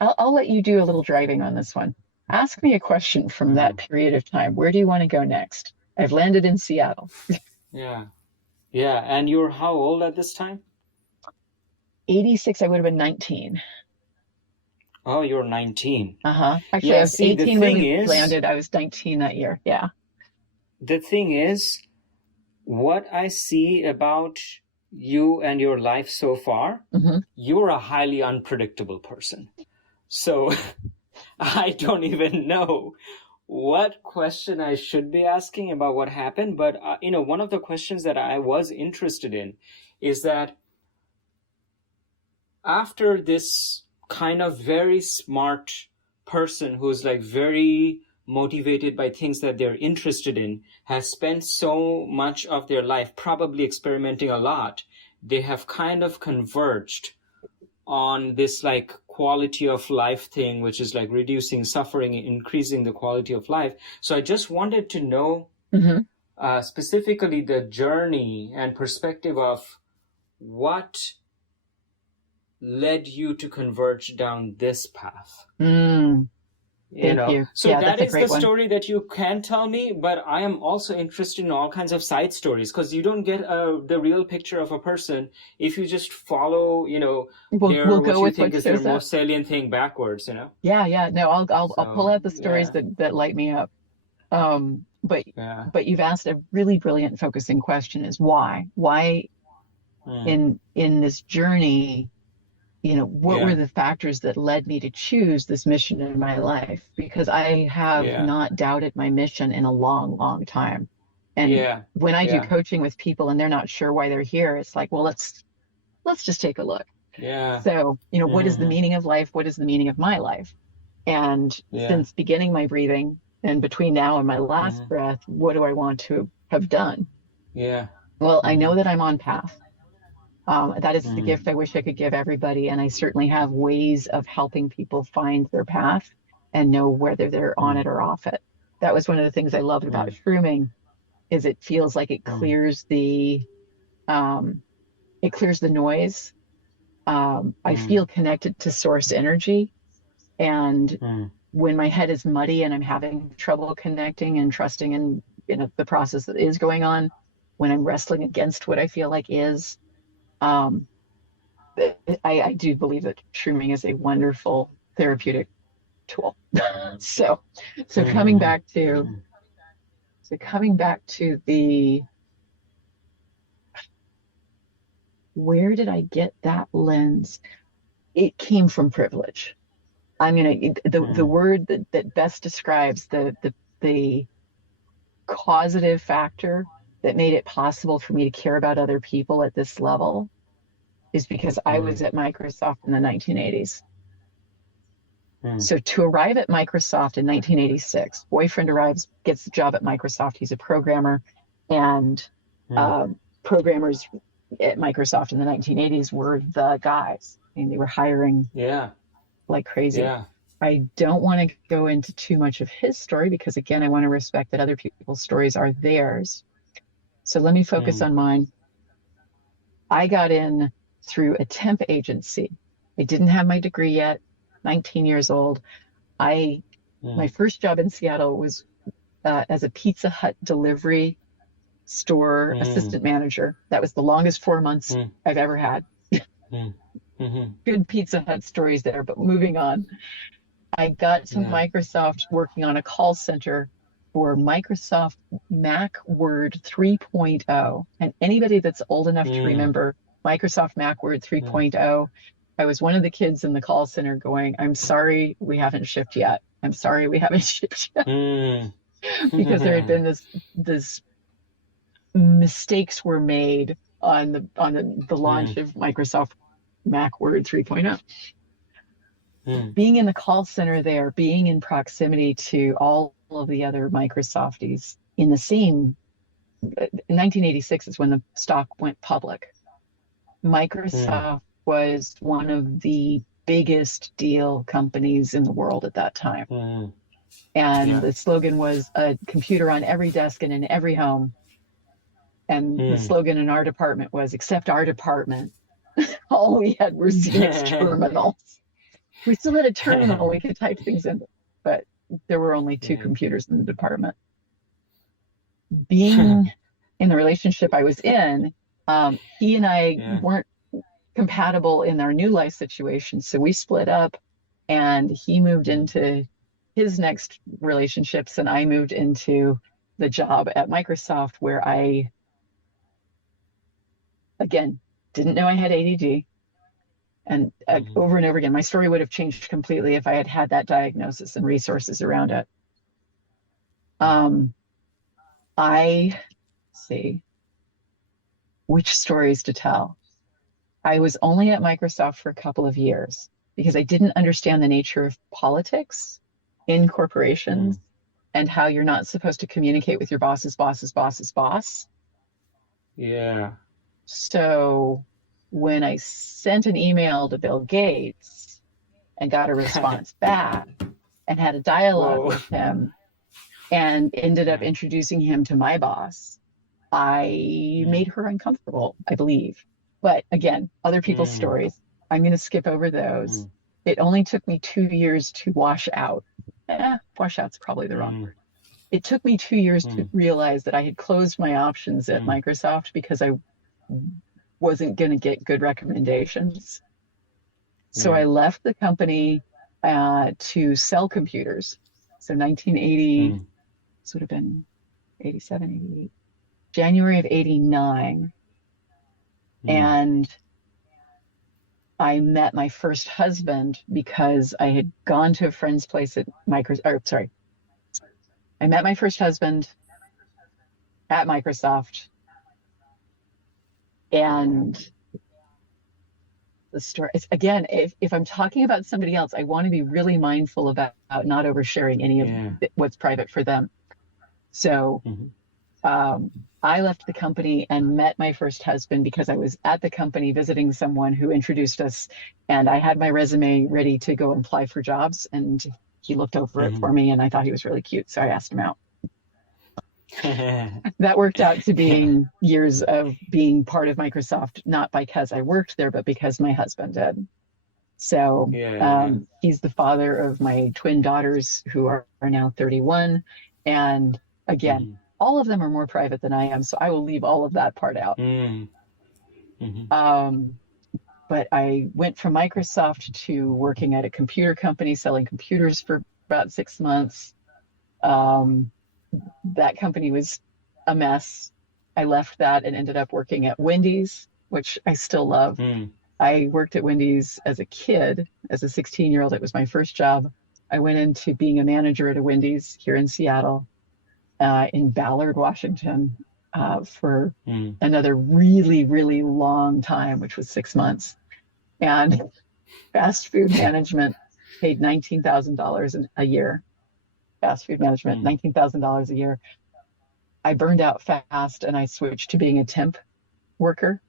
I'll let you do a little driving on this one. Ask me a question from that period of time. Where do you want to go next? I've landed in Seattle. Yeah. And you were how old at this time? 86, I would have been 19. Oh, you're 19. Actually, I was 18 when we landed. I was 19 that year. Yeah. The thing is, what I see about you and your life so far, you're a highly unpredictable person. So I don't even know what question I should be asking about what happened. But, one of the questions that I was interested in is that after this kind of very smart person who's like very motivated by things that they're interested in, has spent so much of their life probably experimenting a lot, they have kind of converged on this like quality of life thing, which is like reducing suffering, increasing the quality of life. So I just wanted to know specifically the journey and perspective of what led you to converge down this path. Thank you. So that is the story that you can tell me, but I am also interested in all kinds of side stories, because you don't get the real picture of a person if you just follow, what you think is their most salient thing backwards, Yeah. No, I'll pull out the stories that light me up. But you've asked a really brilliant focusing question: is why in this journey what were the factors that led me to choose this mission in my life? Because I have Yeah. not doubted my mission in a long, long time. And Yeah. when I do Yeah. coaching with people and they're not sure why they're here, it's like, well, let's just take a look. Yeah. So, what is the Mm-hmm. meaning of life? What is the meaning of my life? And Yeah. since beginning my breathing and between now and my last Mm-hmm. breath, what do I want to have done? Yeah. Well, I Mm-hmm. know that I'm on path. That is the Mm. gift I wish I could give everybody. And I certainly have ways of helping people find their path and know whether they're on Mm. it or off it. That was one of the things I loved about Mm. shrooming is it feels like Mm. um, it clears the noise. I Mm. feel connected to source energy. And Mm. when my head is muddy and I'm having trouble connecting and trusting in, the process that is going on, when I'm wrestling against what I feel like is, um, I do believe that shrooming is a wonderful therapeutic tool. so, so coming Mm-hmm. back to, Mm-hmm. so coming back to the, where did I get that lens? It came from privilege. I'm gonna the Mm. word that best describes the causative factor that made it possible for me to care about other people at this level is because I Mm. was at Microsoft in the 1980s. Mm. So to arrive at Microsoft in 1986, boyfriend arrives, gets the job at Microsoft. He's a programmer, and Mm. um, programmers at Microsoft in the 1980s were the guys, and they were hiring Yeah. like crazy. Yeah. I don't want to go into too much of his story because, again, I want to respect that other people's stories are theirs. So let me focus Mm. on mine. I got in through a temp agency. I didn't have my degree yet, 19 years old. I My Mm. first job in Seattle was as a Pizza Hut delivery store Mm. assistant manager. That was the longest 4 months Mm. I've ever had. Mm. Mm-hmm. Good Pizza Hut stories there, but moving on. I got to Yeah. Microsoft working on a call center for Microsoft Mac Word 3.0. And anybody that's old enough to Mm. remember Microsoft Mac Word Mm. 3.0, I was one of the kids in the call center going, I'm sorry we haven't shipped yet. I'm sorry we haven't shipped yet. Mm. Because there had been this mistakes were made on the launch Mm. of Microsoft Mac Word 3.0. Mm. Being in the call center there, being in proximity to all of the other Microsofties in the same 1986 is when the stock went public. Mm. Microsoft was one of the biggest deal companies in the world at that time. Mm. And Yeah. the slogan was a computer on every desk and in every home. And the Mm. slogan in our department was, except our department, all we had were Xenix terminals. We still had a terminal we could type things in, but there were only two Mm. computers in the department. Being in the relationship I was in, he and I Yeah. weren't compatible in our new life situation. So we split up and he moved Mm. into his next relationships and I moved into the job at Microsoft where I, again, didn't know I had ADD. And Mm. over and over again, my story would have changed completely if I had had that diagnosis and resources around it. Mm. Um, I see which stories to tell. I was only at Microsoft for a couple of years because I didn't understand the nature of politics in corporations Mm. and how you're not supposed to communicate with your boss's boss. Yeah. So when I sent an email to Bill Gates and got a response back and had a dialogue Whoa. with him and ended up Yeah. introducing him to my boss, I Mm. made her uncomfortable, I believe. But again, other people's Mm. stories. I'm going to skip over those. Mm. It only took me 2 years to wash out. Wash out's probably the wrong Mm. word. It took me 2 years to Mm. realize that I had closed my options at Mm. Microsoft because I wasn't going to get good recommendations. So Yeah. I left the company to sell computers. So 1980, Mm. this would have been 87, 88, January of 89. Mm. And I met my first husband because I had gone to a friend's place at I met my first husband at Microsoft, and the story is, again, if I'm talking about somebody else, I want to be really mindful about not oversharing any of what's private for them. So I left the company and met my first husband because I was at the company visiting someone who introduced us, and I had my resume ready to go and apply for jobs, and he looked over it for me, and I thought he was really cute, so I asked him out. That worked out to being years of being part of Microsoft, not because I worked there, but because my husband did. So he's the father of my twin daughters who are now 31. And again, all of them are more private than I am, so I will leave all of that part out. But I went from Microsoft to working at a computer company selling computers for about 6 months. That company was a mess. I left that and ended up working at Wendy's, which I still love. I worked at Wendy's as a kid, as a 16-year-old. It was my first job. I went into being a manager at a Wendy's here in Seattle, in Ballard, Washington, for another really, really long time, which was 6 months. And fast food management paid $19,000 a year. Fast food management, $19,000 a year. I burned out fast and I switched to being a temp worker,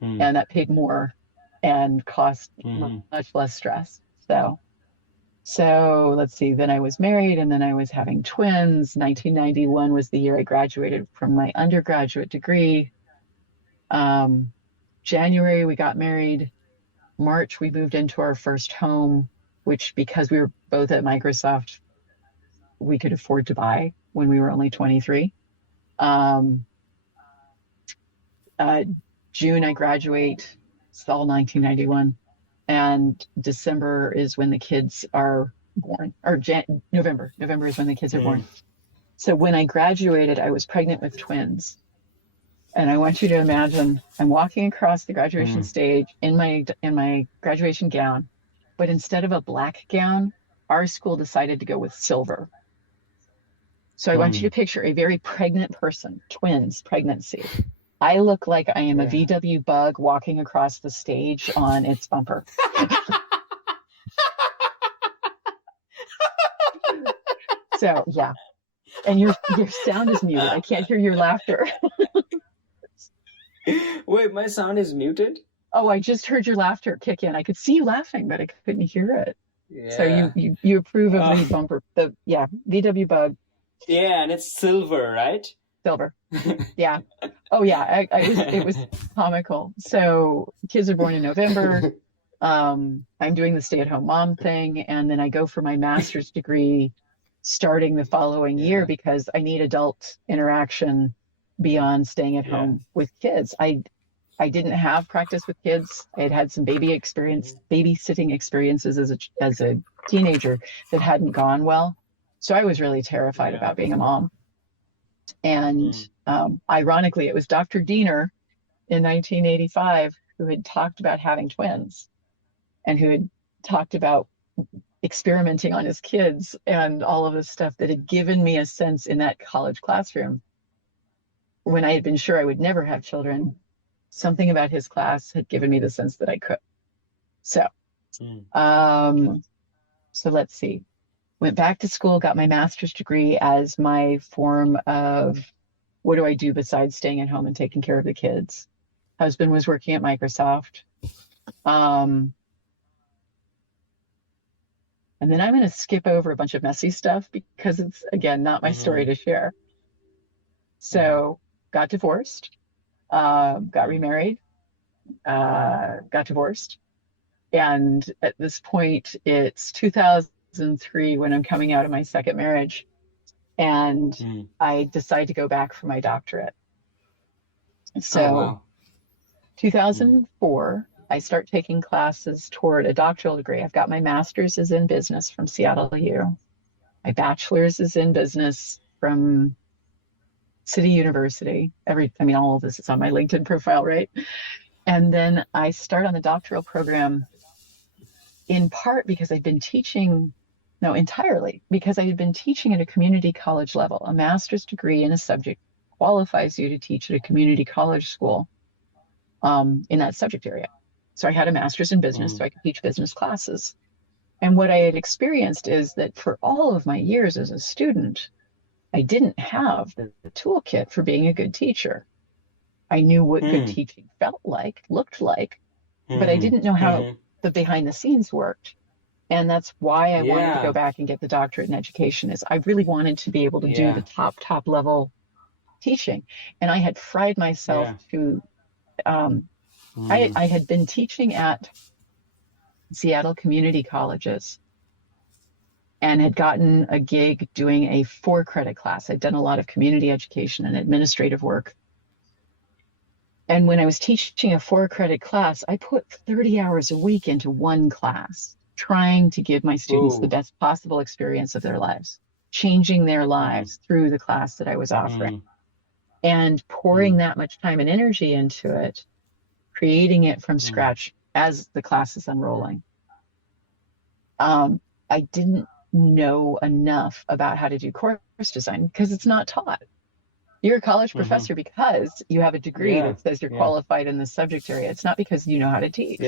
and that paid more and cost much less stress. So let's see, then I was married, and then I was having twins. 1991 was the year I graduated from my undergraduate degree. January, we got married. March, we moved into our first home, which, because we were both at Microsoft, we could afford to buy when we were only 23. June, I graduate. It's all 1991. And December is when the kids are born, or November. November is when the kids are born. So when I graduated, I was pregnant with twins. And I want you to imagine I'm walking across the graduation stage in my graduation gown, but instead of a black gown, our school decided to go with silver. So I want you to picture a very pregnant person, twins, pregnancy. I look like I am a VW bug walking across the stage on its bumper. So yeah. And your sound is muted. I can't hear your laughter. Wait, my sound is muted? Oh, I just heard your laughter kick in. I could see you laughing, but I couldn't hear it. Yeah. So you approve of the bumper. VW bug. Yeah, and it's silver, right? Silver. Yeah. Oh yeah. It was comical. So kids are born in November. I'm doing the stay-at-home mom thing, and then I go for my master's degree starting the following year because I need adult interaction beyond staying at home with kids. I didn't have practice with kids. I had some babysitting experiences as a teenager that hadn't gone well. So I was really terrified about being a mom. And ironically, it was Dr. Diener in 1985 who had talked about having twins and who had talked about experimenting on his kids and all of this stuff that had given me a sense in that college classroom when I had been sure I would never have children. Something about his class had given me the sense that I could. So, so let's see. Went back to school, got my master's degree as my form of what do I do besides staying at home and taking care of the kids. Husband was working at Microsoft. And then I'm going to skip over a bunch of messy stuff because it's, again, not my story to share. So got divorced, got remarried, got divorced. And at this point, it's 2003 when I'm coming out of my second marriage. And I decide to go back for my doctorate. So 2004, I start taking classes toward a doctoral degree. I've got my master's is in business from Seattle U. My bachelor's is in business from City University. All of this is on my LinkedIn profile, right? And then I start on the doctoral program in part because I'd been teaching, no, entirely because I had been teaching at a community college level. A master's degree in a subject qualifies you to teach at a community college school in that subject area. So I had a master's in business, so I could teach business classes. And what I had experienced is that for all of my years as a student, I didn't have the toolkit for being a good teacher. I knew what good teaching felt like, looked like, but I didn't know how the behind the scenes worked. And that's why I wanted to go back and get the doctorate in education, is I really wanted to be able to do the top level teaching. And I had fried myself to, I had been teaching at Seattle community colleges and had gotten a gig doing a 4-credit class. I'd done a lot of community education and administrative work. And when I was teaching a 4-credit class, I put 30 hours a week into one class, trying to give my students the best possible experience of their lives, changing their lives through the class that I was offering, and pouring that much time and energy into it, creating it from scratch as the class is unrolling. I didn't know enough about how to do course design because it's not taught. You're a college professor because you have a degree that says you're qualified in the subject area. It's not because you know how to teach.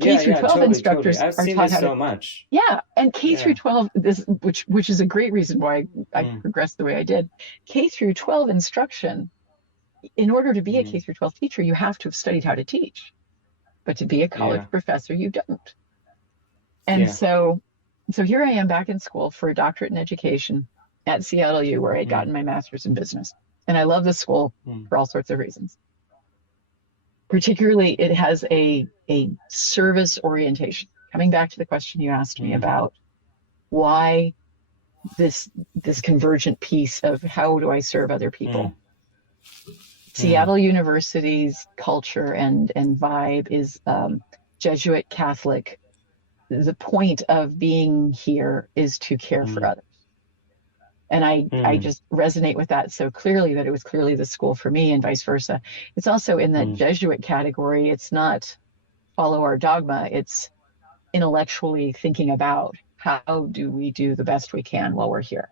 K through 12 instructors I've are seen taught this how so to. much. Yeah, and K through 12, which is a great reason why I progressed the way I did. K through 12 instruction, in order to be a K through 12 teacher, you have to have studied how to teach. But to be a college professor, you don't. And so here I am back in school for a doctorate in education at Seattle U, where I'd gotten my master's in business. And I love the school for all sorts of reasons. Particularly, it has a service orientation. Coming back to the question you asked me about why this convergent piece of how do I serve other people. Seattle University's culture and vibe is Jesuit Catholic. The point of being here is to care for others. And I just resonate with that so clearly that it was clearly the school for me, and vice versa. It's also in the Jesuit category. It's not follow our dogma. It's intellectually thinking about how do we do the best we can while we're here.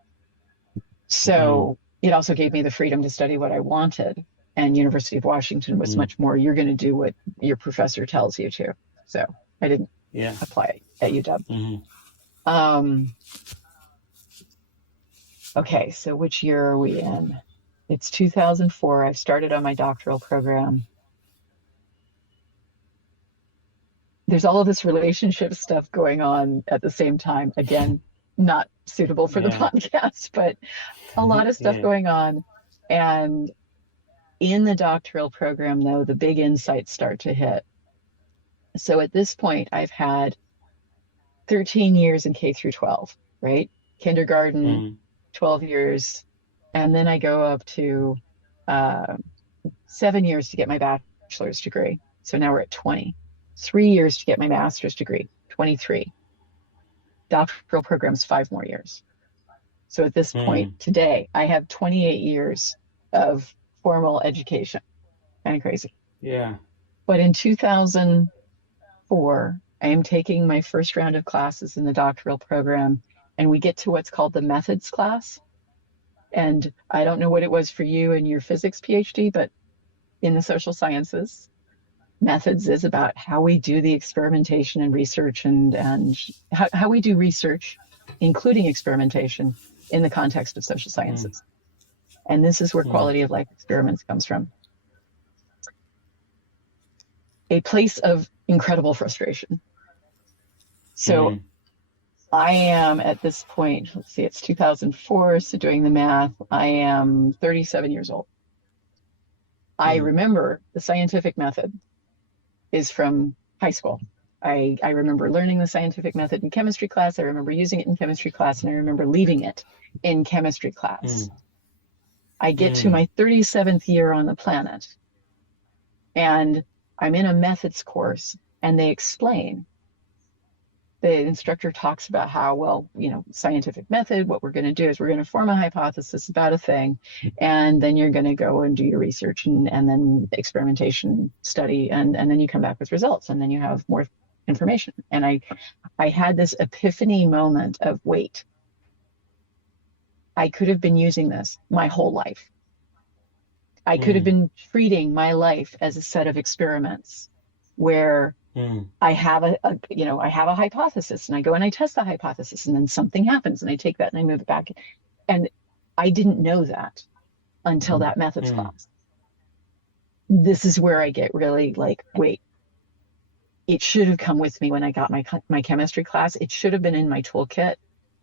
So it also gave me the freedom to study what I wanted. And University of Washington was much more, you're going to do what your professor tells you to. So I didn't apply at UW. Okay, so which year are we in? It's 2004. I've started on my doctoral program. There's all of this relationship stuff going on at the same time. Again, not suitable for the podcast, but a lot of stuff going on. And in the doctoral program, though, the big insights start to hit. So at this point, I've had 13 years in K through 12, right? Kindergarten, 12 years. And then I go up to 7 years to get my bachelor's degree. So now we're at 20. 3 years to get my master's degree, 23. Doctoral program's 5 more years. So at this point today, I have 28 years of formal education. Kind of crazy. Yeah. But in 2004, I am taking my first round of classes in the doctoral program, and we get to what's called the methods class. And I don't know what it was for you in your physics PhD, but in the social sciences, methods is about how we do the experimentation and research and how we do research, including experimentation, in the context of social sciences. And this is where quality of life experiments comes from. A place of incredible frustration. So I am at this point, let's see, it's 2004, so doing the math, I am 37 years old. I remember the scientific method is from high school. I remember learning the scientific method in chemistry class. I remember using it in chemistry class, and I remember leaving it in chemistry class. I get to my 37th year on the planet, and I'm in a methods course, and they explain. The instructor talks about how, well, scientific method, what we're going to do is we're going to form a hypothesis about a thing, and then you're going to go and do your research and then experimentation study, and then you come back with results, and then you have more information. And I had this epiphany moment of, wait, I could have been using this my whole life. I could have been treating my life as a set of experiments where I have I have a hypothesis, and I go and I test the hypothesis, and then something happens and I take that and I move it back. And I didn't know that until that methods class. This is where I get really like, wait, it should have come with me when I got my chemistry class. It should have been in my toolkit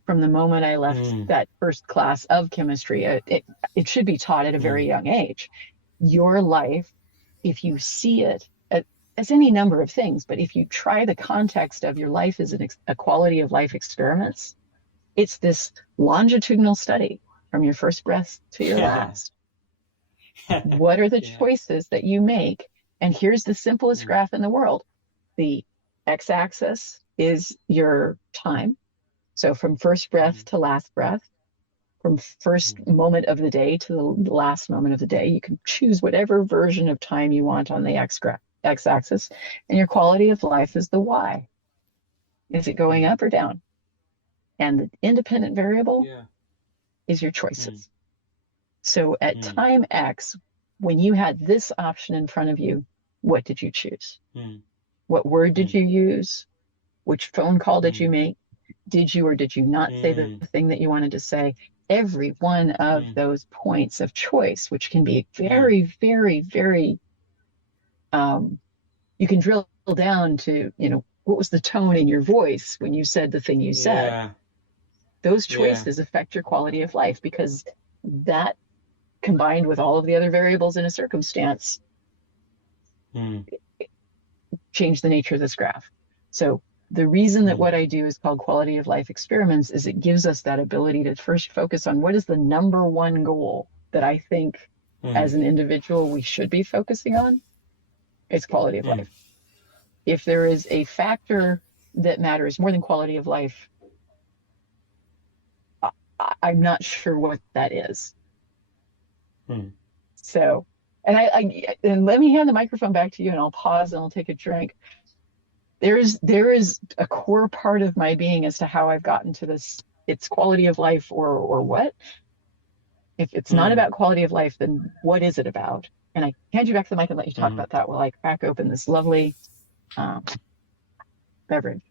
from the moment I left that first class of chemistry. It should be taught at a very young age. Your life, if you see it as any number of things, but if you try the context of your life as a quality of life experiments, it's this longitudinal study from your first breath to your last. What are the choices that you make? And here's the simplest graph in the world. The x-axis is your time. So from first breath to last breath, from first moment of the day to the last moment of the day, you can choose whatever version of time you want on the x-axis, and your quality of life is the y. Is it going up or down? And the independent variable is your choices. So at time X, when you had this option in front of you, what did you choose? What word did you use? Which phone call did you make? Did you or did you not say the thing that you wanted to say? Every one of those points of choice, which can be very, very, very, you can drill down to, what was the tone in your voice when you said the thing you said? Those choices affect your quality of life, because that, combined with all of the other variables in a circumstance, change the nature of this graph. So the reason that what I do is called quality of life experiments is it gives us that ability to first focus on what is the number one goal that I think as an individual we should be focusing on. It's quality of life. If there is a factor that matters more than quality of life, I'm not sure what that is. So, and let me hand the microphone back to you, and I'll pause and I'll take a drink. There is a core part of my being as to how I've gotten to this. It's quality of life or what? If it's not about quality of life, then what is it about? And I hand you back to the mic and let you talk about that while I crack open this lovely beverage.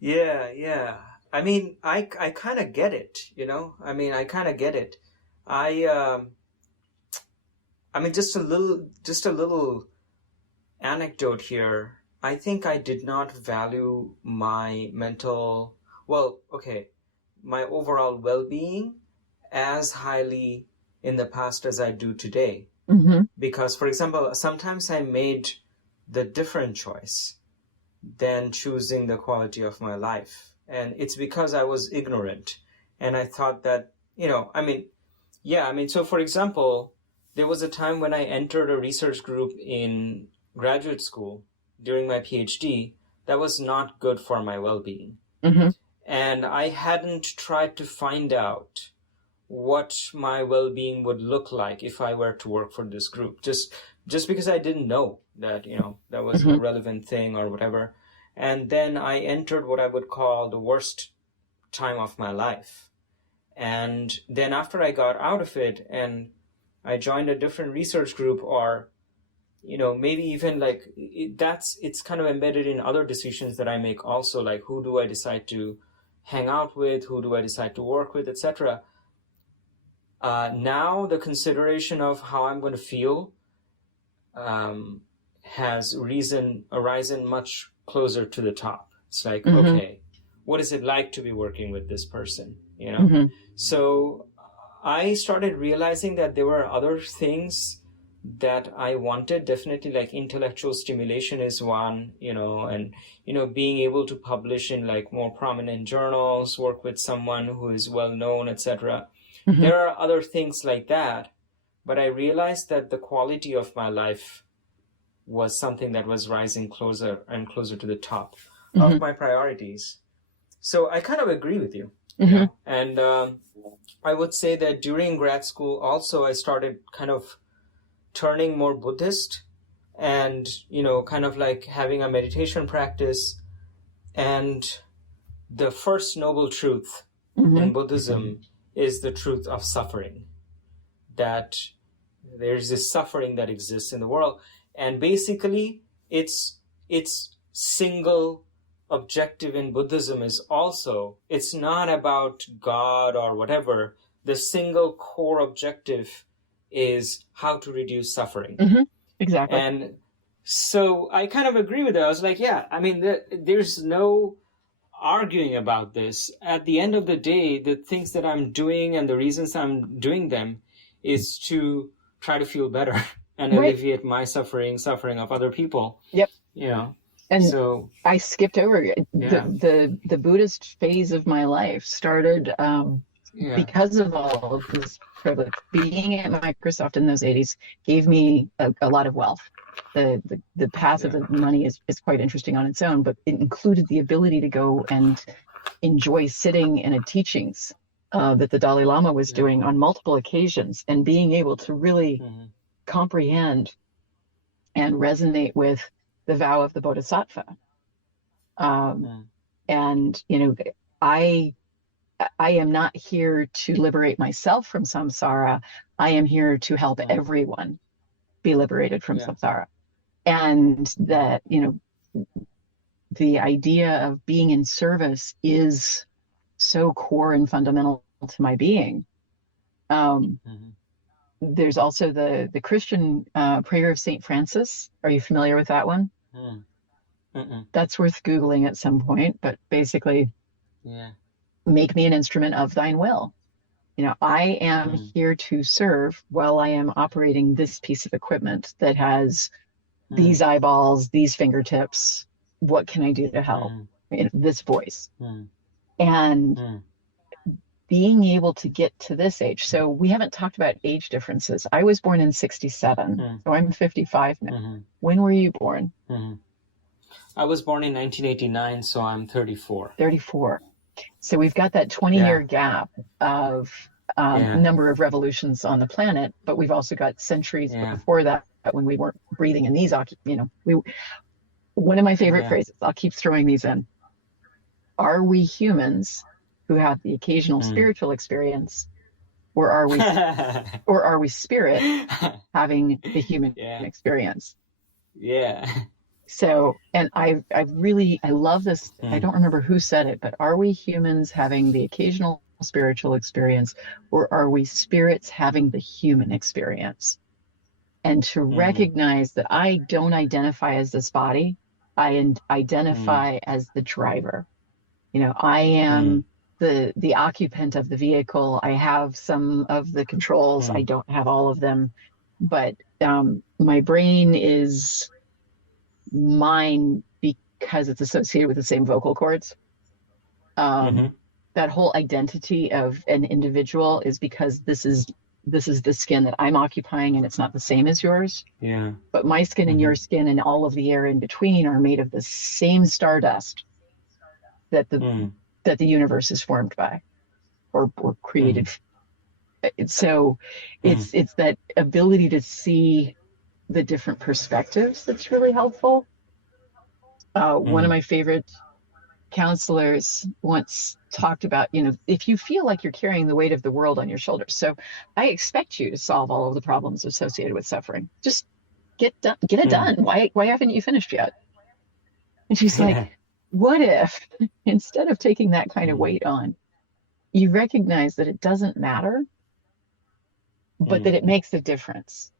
Yeah. I mean, I kind of get it, I kind of get it. I mean, just a little anecdote here. I think I did not value my my overall well-being as highly in the past as I do today. Because, for example, sometimes I made the different choice than choosing the quality of my life. And it's because I was ignorant. And I thought that, so for example, there was a time when I entered a research group in graduate school during my PhD that was not good for my well-being. And I hadn't tried to find out what my well-being would look like if I were to work for this group, just because I didn't know that, that was a relevant thing or whatever. And then I entered what I would call the worst time of my life. And then after I got out of it and I joined a different research group, or, maybe even like it's kind of embedded in other decisions that I make also, like who do I decide to hang out with, who do I decide to work with, etc. Now the consideration of how I'm going to feel has arisen much closer to the top. It's like, okay, what is it like to be working with this person? So I started realizing that there were other things that I wanted. Definitely, like intellectual stimulation is one, and being able to publish in like more prominent journals, work with someone who is well known, etc. There are other things like that, but I realized that the quality of my life was something that was rising closer and closer to the top of my priorities. So I kind of agree with you. And I would say that during grad school also I started kind of turning more Buddhist and, kind of like having a meditation practice. And the first noble truth in Buddhism is the truth of suffering, that there's this suffering that exists in the world. And basically, its single objective in Buddhism is also, it's not about God or whatever. The single core objective is how to reduce suffering. Exactly. And so I kind of agree with that. I was like, yeah, I mean, there's no arguing about this. At the end of the day, the things that I'm doing and the reasons I'm doing them is to try to feel better and alleviate my suffering of other people. Yep. And so I skipped over the Buddhist phase of my life started because of all of this privilege. Being at Microsoft in those 80s gave me a lot of wealth. The path of the money is quite interesting on its own, but it included the ability to go and enjoy sitting in a teachings that the Dalai Lama was doing on multiple occasions, and being able to really comprehend and resonate with the vow of the Bodhisattva. And, I am not here to liberate myself from samsara. I am here to help everyone be liberated from samsara. And that, the idea of being in service is so core and fundamental to my being. There's also the Christian prayer of Saint Francis. Are you familiar with that one? That's worth Googling at some point, but basically, make me an instrument of thine will. I am here to serve while I am operating this piece of equipment that has these eyeballs, these fingertips. What can I do to help? This voice. And being able to get to this age. So we haven't talked about age differences. I was born in 1967, so I'm 55 now. When were you born? I was born in 1989, so I'm 34. 34. So we've got that 20-year gap of number of revolutions on the planet, but we've also got centuries before that when we weren't breathing in these, one of my favorite phrases, I'll keep throwing these in. Are we humans who have the occasional spiritual experience, or are we spirit having the human experience? So, and I love this. I don't remember who said it, but are we humans having the occasional spiritual experience, or are we spirits having the human experience? And to recognize that I don't identify as this body, I identify as the driver. I am the occupant of the vehicle. I have some of the controls. I don't have all of them, but my brain is mine because it's associated with the same vocal cords. That whole identity of an individual is because this is the skin that I'm occupying, and it's not the same as yours. But my skin and your skin and all of the air in between are made of the same stardust that the universe is formed by or created. So it's that ability to see the different perspectives that's really helpful. One of my favorite counselors once talked about, if you feel like you're carrying the weight of the world on your shoulders, so I expect you to solve all of the problems associated with suffering. Just get it done. Why haven't you finished yet? And she's like, what if instead of taking that kind of weight on, you recognize that it doesn't matter, but that it makes a difference?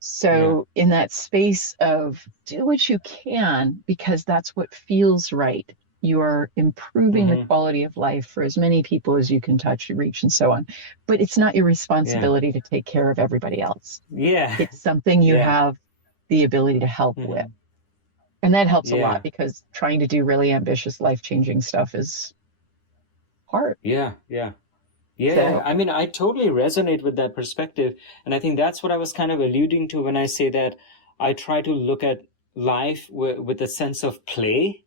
So in that space of do what you can, because that's what feels right. You are improving the quality of life for as many people as you can touch and reach and so on. But it's not your responsibility to take care of everybody else. It's something you have the ability to help with. And that helps a lot, because trying to do really ambitious, life-changing stuff is hard. So, I mean, I totally resonate with that perspective. And I think that's what I was kind of alluding to when I say that I try to look at life with a sense of play.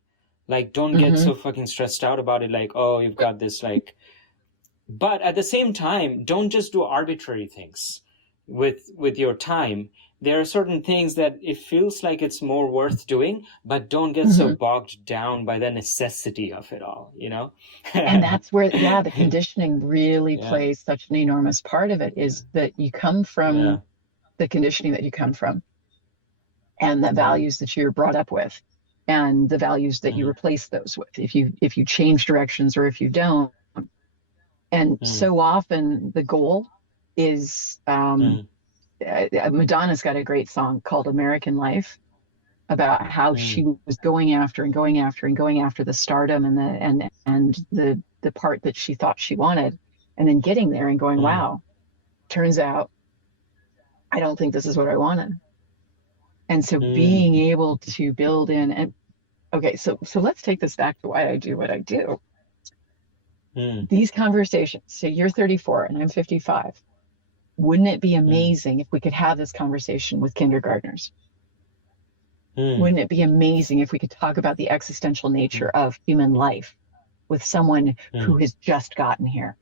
Like, don't get so fucking stressed out about it. Like, oh, you've got this, like, but at the same time, don't just do arbitrary things with your time. there are certain things that it feels like it's more worth doing, but don't get so bogged down by the necessity of it all, you know? And that's where, the conditioning really plays such an enormous part of it, is that you come from the conditioning that you come from, and the values that you're brought up with, and the values that you replace those with, if you change directions or if you don't. And so often the goal is, Madonna's got a great song called American Life, about how she was going after the stardom and the part that she thought she wanted, and then getting there and going, wow, turns out I don't think this is what I wanted. And so being able to build in, and okay, so let's take this back to why I do what I do. These conversations, so you're 34 and I'm 55. Wouldn't it be amazing if we could have this conversation with kindergartners? Wouldn't it be amazing if we could talk about the existential nature of human life with someone who has just gotten here,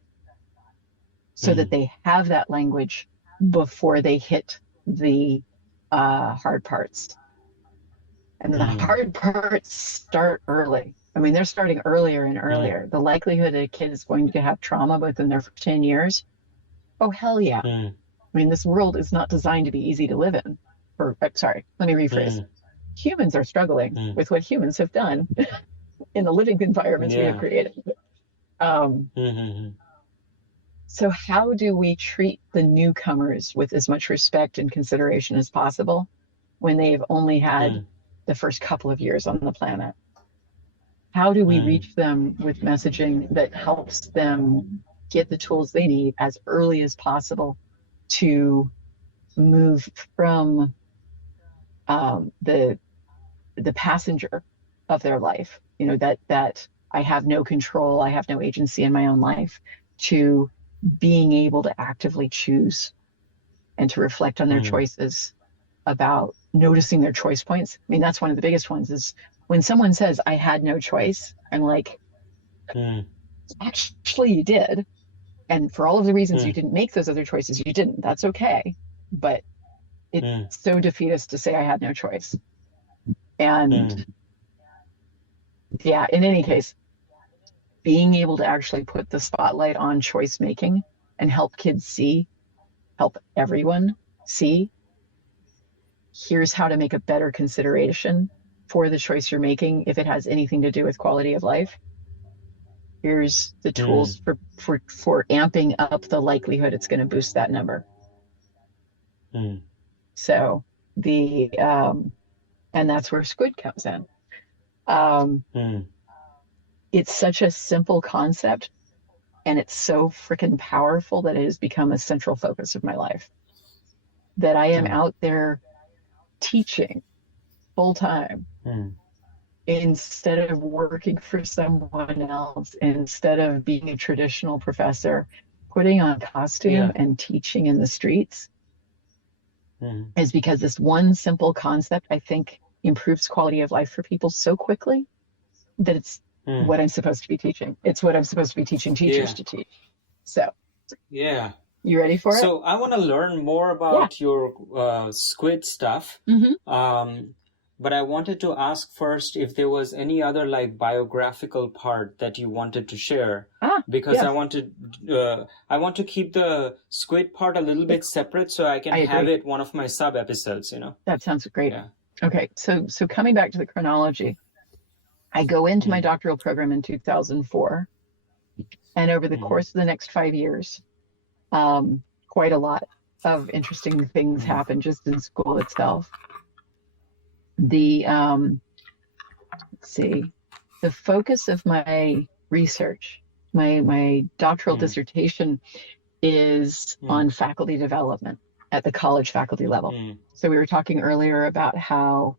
so that they have that language before they hit the hard parts? And the hard parts start early. I mean, they're starting earlier and earlier. The likelihood that a kid is going to have trauma within their 10 years, oh, hell yeah. I mean, this world is not designed to be easy to live in. Sorry, let me rephrase. Humans are struggling with what humans have done in the living environments we have created. So how do we treat the newcomers with as much respect and consideration as possible when they've only had the first couple of years on the planet? How do we reach them with messaging that helps them get the tools they need as early as possible to move from the passenger of their life, you know, that I have no control, I have no agency in my own life, to being able to actively choose and to reflect on their choices, about noticing their choice points. I mean, that's one of the biggest ones, is when someone says, I had no choice, I'm like, actually you did. And for all of the reasons you didn't make those other choices, you didn't. That's okay. But it's so defeatist to say I had no choice. And in any case, being able to actually put the spotlight on choice making and help kids see, help everyone see, here's how to make a better consideration for the choice you're making if it has anything to do with quality of life. Here's the tools for amping up the likelihood it's going to boost that number. So and that's where SQUID comes in. It's such a simple concept, and it's so freaking powerful that it has become a central focus of my life, that I am out there teaching full time, instead of working for someone else, instead of being a traditional professor, putting on costume and teaching in the streets, is because this one simple concept, I think, improves quality of life for people so quickly that it's what I'm supposed to be teaching. It's what I'm supposed to be teaching teachers to teach. So, you ready for it? So I want to learn more about your SQUID stuff. But I wanted to ask first if there was any other like biographical part that you wanted to share, because I want to keep the SQUID part a little bit separate, so I can have it one of my sub episodes. You know, that sounds great. Okay, so coming back to the chronology, I go into my doctoral program in 2004, and over the course of the next 5 years, quite a lot of interesting things happen just in school itself. The the focus of my research, my doctoral dissertation, is on faculty development at the college faculty level. So we were talking earlier about how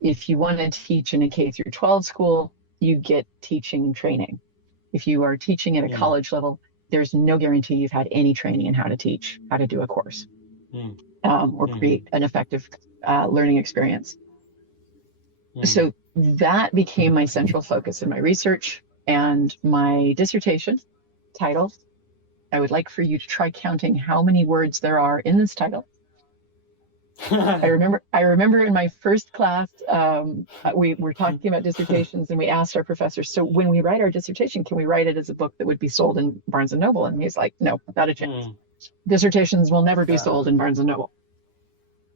if you want to teach in a K through 12 school, you get teaching and training. If you are teaching at a college level, there's no guarantee you've had any training in how to teach, how to do a course, or create an effective learning experience. So that became my central focus in my research, and my dissertation title. I would like for you to try counting how many words there are in this title. I remember in my first class, we were talking about dissertations, and we asked our professor, so when we write our dissertation, can we write it as a book that would be sold in Barnes and Noble? And he's like, no, not a chance. Hmm. Dissertations will never be Uh, sold in Barnes and Noble.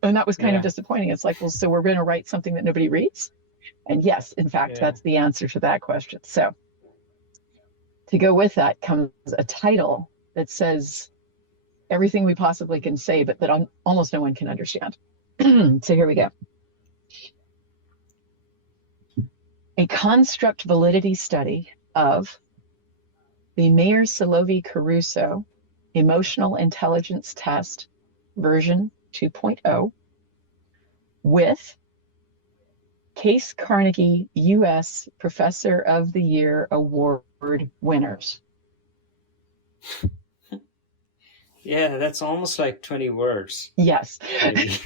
And that was kind of yeah. disappointing. It's like, well, so we're going to write something that nobody reads? And yes, in fact, Yeah. that's the answer to that question. So to go with that comes a title that says everything we possibly can say, but that almost no one can understand. So here we go. A construct validity study of the Mayer-Salovey-Caruso Emotional Intelligence Test version 2.0 with Case Carnegie U.S. Professor of the Year Award winners. Yeah, that's almost like 20 words, Yes. lady.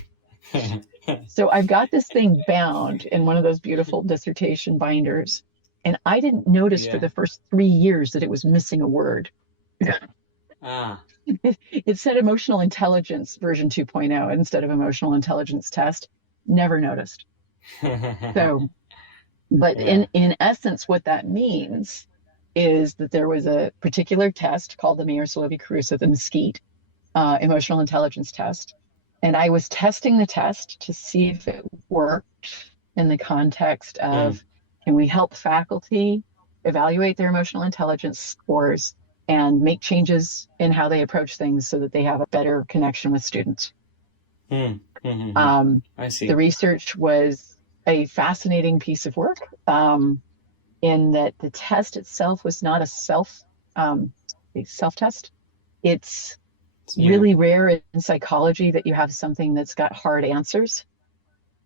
So I've got this thing bound in one of those beautiful dissertation binders, and I didn't notice for Yeah. the first 3 years that it was missing a word. Ah. It said emotional intelligence version 2.0 instead of emotional intelligence test. Never noticed. So, but Yeah. in essence, what that means is that there was a particular test called the Mayer-Salovey-Caruso, the Mesquite emotional intelligence test. And I was testing the test to see if it worked in the context of, can we help faculty evaluate their emotional intelligence scores and make changes in how they approach things so that they have a better connection with students. I see. The research was a fascinating piece of work, in that the test itself was not a self-test. It's Yeah. really rare in psychology that you have something that's got hard answers.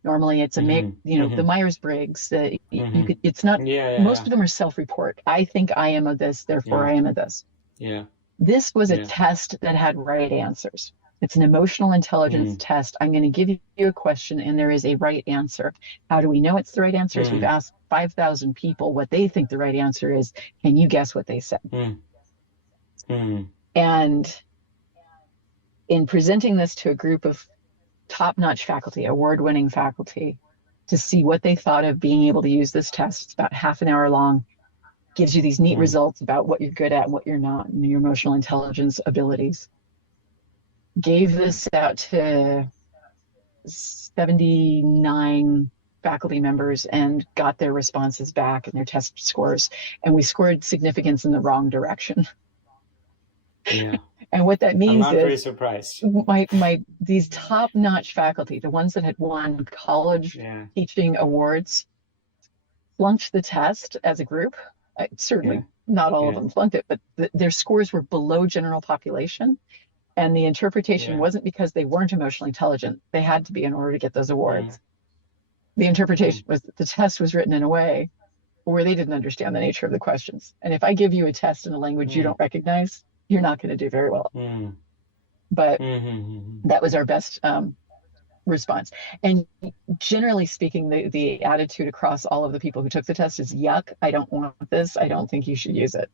Normally it's the Myers-Briggs, it's not, most of them are self-report. I think I am of this, therefore I am of this. Yeah. This was a test that had right answers. It's an emotional intelligence test. I'm going to give you a question and there is a right answer. How do we know it's the right answer? We've asked 5,000 people what they think the right answer is. Can you guess what they said? And in presenting this to a group of top-notch faculty, award-winning faculty, to see what they thought of being able to use this test, it's about half an hour long, gives you these neat results about what you're good at and what you're not, and your emotional intelligence abilities. Gave this out to 79 faculty members and got their responses back and their test scores. And we scored significance in the wrong direction. Yeah. And what that means I'm not very surprised. These top-notch faculty, the ones that had won college teaching awards, flunked the test as a group. Certainly not all of them flunked it, but their scores were below general population. And the interpretation wasn't because they weren't emotionally intelligent. They had to be in order to get those awards. The interpretation was that the test was written in a way where they didn't understand the nature of the questions. And if I give you a test in a language you don't recognize, you're not going to do very well. But that was our best response. And generally speaking, the attitude across all of the people who took the test is, yuck, I don't want this. I don't think you should use it.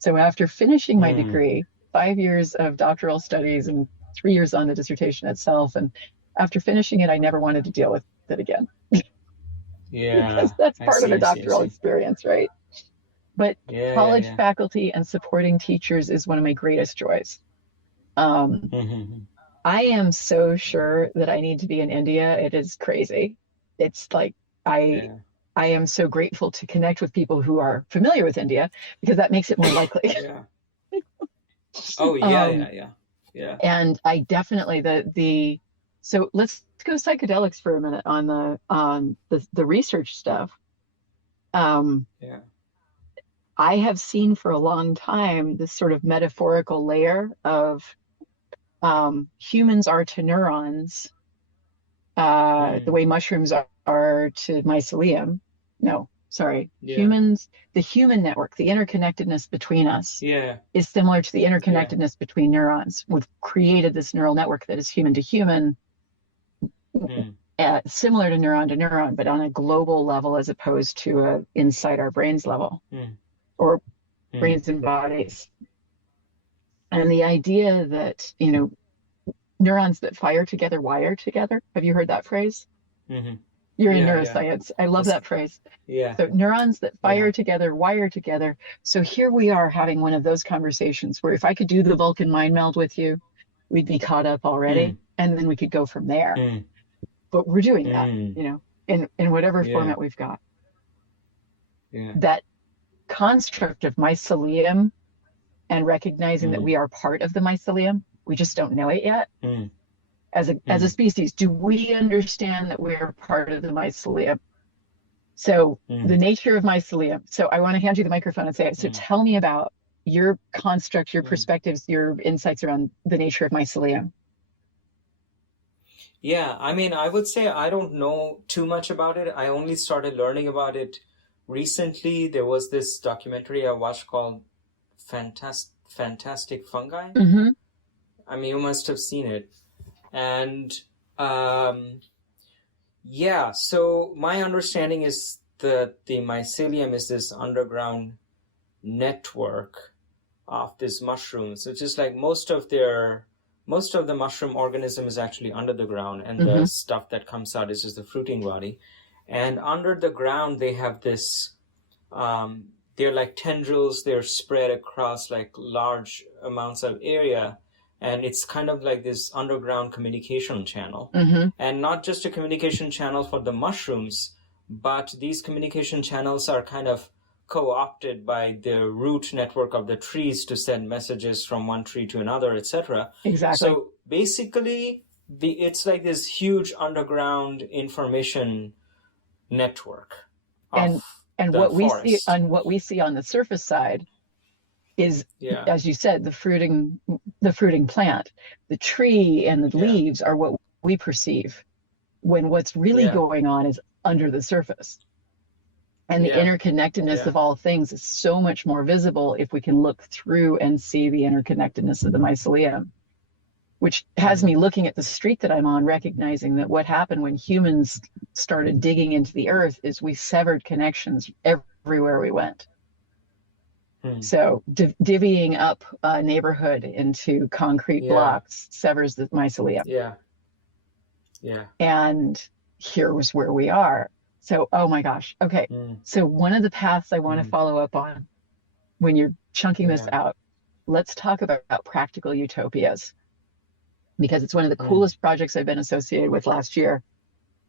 So after finishing my degree, 5 years of doctoral studies and 3 years on the dissertation itself, and after finishing it, I never wanted to deal with it again. Because that's part of a doctoral experience, right? But college faculty and supporting teachers is one of my greatest joys. I am so sure that I need to be in India. It is crazy. It's like I am so grateful to connect with people who are familiar with India, because that makes it more likely. Oh yeah. And I definitely so let's go psychedelics for a minute on the research stuff. I have seen for a long time this sort of metaphorical layer of humans are to neurons the way mushrooms are to mycelium. No, sorry. Humans, the human network, the interconnectedness between us is similar to the interconnectedness between neurons. We've created this neural network that is human to human, similar to neuron, but on a global level as opposed to a inside our brains level. Or brains and bodies. And the idea that, neurons that fire together wire together. Have you heard that phrase? Mm-hmm. You're in Yeah. neuroscience. I love that phrase. Yeah. So neurons that fire Yeah. together wire together. So here we are having one of those conversations where if I could do the Vulcan mind meld with you, we'd be caught up already, and then we could go from there. But we're doing that, in whatever format we've got. Yeah. That construct of mycelium and recognizing that we are part of the mycelium, we just don't know it yet. As a species, do we understand that we're part of the mycelium? So the nature of mycelium. So I want to hand you the microphone and say, so tell me about your construct, your perspectives, your insights around the nature of mycelium. Yeah, I mean, I would say I don't know too much about it. I only started learning about it recently. There was this documentary I watched called Fantastic Fungi. I mean, you must have seen it. And yeah, so my understanding is that the mycelium is this underground network of these mushrooms. It's just like most of the mushroom organism is actually under the ground, and the stuff that comes out is just the fruiting body. And under the ground, they have this, they're like tendrils, they're spread across like large amounts of area. And it's kind of like this underground communication channel. And not just a communication channel for the mushrooms, but these communication channels are kind of co-opted by the root network of the trees to send messages from one tree to another, etc. Exactly. So basically, it's like this huge underground information network. And what we see on the surface side is, as you said, the fruiting plant. The tree and the leaves are what we perceive, when what's really going on is under the surface. And the interconnectedness of all things is so much more visible if we can look through and see the interconnectedness of the mycelium, which has me looking at the street that I'm on, recognizing that what happened when humans started digging into the earth is we severed connections everywhere we went. So divvying up a neighborhood into concrete blocks severs the mycelium. And here was where we are. So, oh my gosh. Okay. So one of the paths I want to follow up on when you're chunking this out, let's talk about practical utopias, because it's one of the coolest projects I've been associated with last year.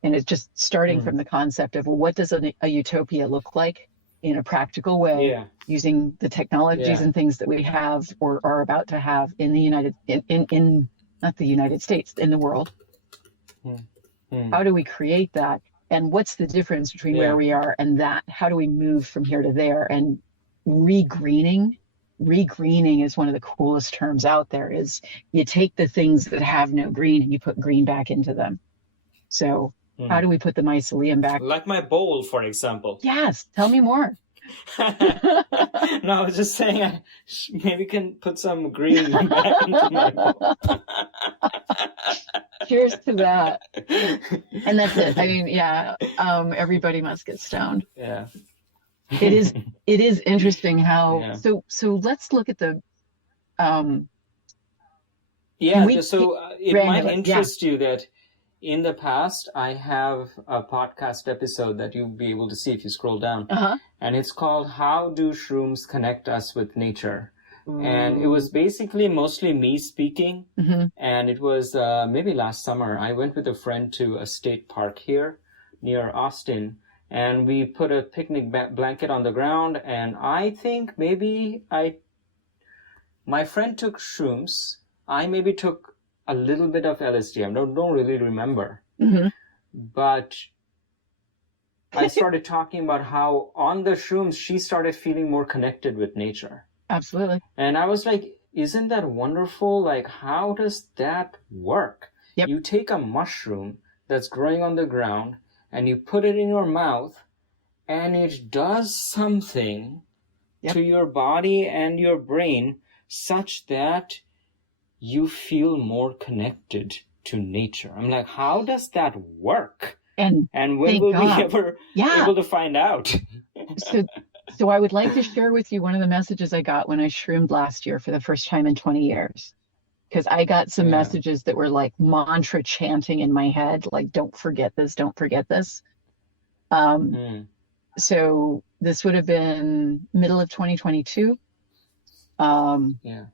And it's just starting from the concept of, well, what does a utopia look like in a practical way, using the technologies and things that we have or are about to have in the not the United States, in the world. How do we create that? And what's the difference between where we are and that? How do we move from here to there? And regreening is one of the coolest terms out there. Is you take the things that have no green and you put green back into them. So how do we put the mycelium back? Like my bowl, for example. Yes. Tell me more. No, I was just saying I maybe can put some green back into my bowl. Cheers to that. And that's it. I mean, everybody must get stoned. Yeah. It is interesting how so let's look at the it might interest you that in the past I have a podcast episode that you'll be able to see if you scroll down. And it's called How Do Shrooms Connect Us with Nature? And it was basically mostly me speaking. And it was maybe last summer. I went with a friend to a state park here near Austin. And we put a picnic blanket on the ground. And I think maybe my friend took shrooms. I maybe took a little bit of LSD. I don't really remember. But I started talking about how on the shrooms, she started feeling more connected with nature. Absolutely. And I was like, isn't that wonderful? Like, how does that work? You take a mushroom that's growing on the ground and you put it in your mouth and it does something to your body and your brain such that you feel more connected to nature. I'm like, how does that work? And when will we ever be able to find out? So I would like to share with you one of the messages I got when I shroomed last year for the first time in 20 years. because I got some Yeah. messages that were like mantra chanting in my head, like, don't forget this, don't forget this. Mm. So this would have been middle of 2022. Yeah.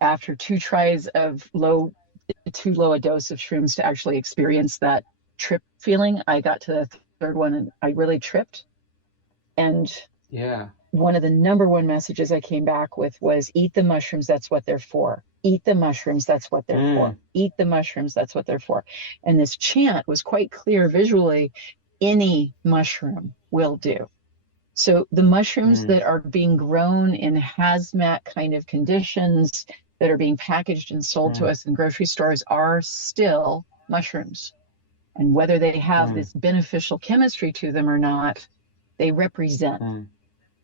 After 2 tries of too low a dose of shrooms to actually experience that trip feeling, I got to the third one and I really tripped. And Yeah. one of the number one messages I came back with was, eat the mushrooms, that's what they're for. Eat the mushrooms, that's what they're for. Eat the mushrooms, that's what they're for. And this chant was quite clear visually. Any mushroom will do. So the mushrooms that are being grown in hazmat kind of conditions, that are being packaged and sold to us in grocery stores, are still mushrooms. And whether they have this beneficial chemistry to them or not, they represent.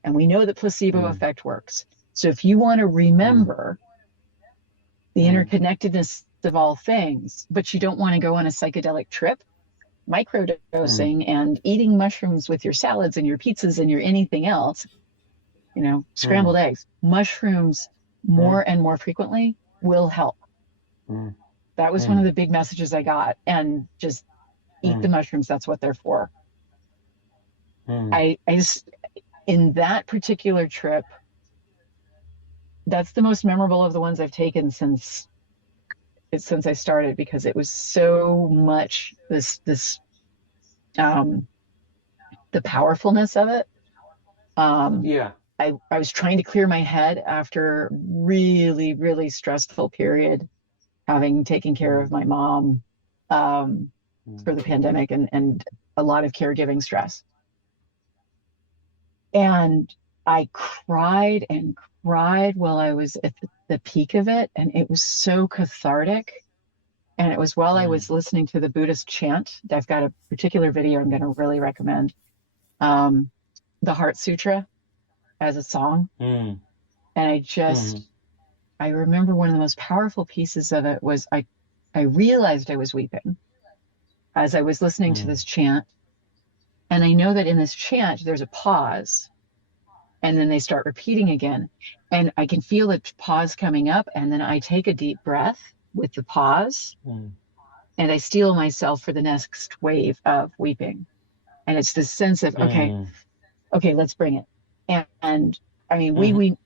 And we know the placebo effect works. So if you want to remember the interconnectedness of all things, but you don't want to go on a psychedelic trip, microdosing and eating mushrooms with your salads and your pizzas and your anything else, scrambled eggs, mushrooms more and more frequently will help. That was one of the big messages I got. And just eat the mushrooms, that's what they're for. I just, in that particular trip, that's the most memorable of the ones I've taken since I started, because it was so much this the powerfulness of it. Yeah. I was trying to clear my head after a really, really stressful period, having taken care of my mom for the pandemic and a lot of caregiving stress. And I cried and cried while I was at the peak of it. And it was so cathartic. And it was while I was listening to the Buddhist chant. I've got a particular video I'm going to really recommend. The Heart Sutra as a song. And I remember one of the most powerful pieces of it was I realized I was weeping as I was listening to this chant. And I know that in this chant, there's a pause, and then they start repeating again. And I can feel the pause coming up, and then I take a deep breath with the pause, and I steel myself for the next wave of weeping. And it's this sense of, okay, let's bring it. And I mean, we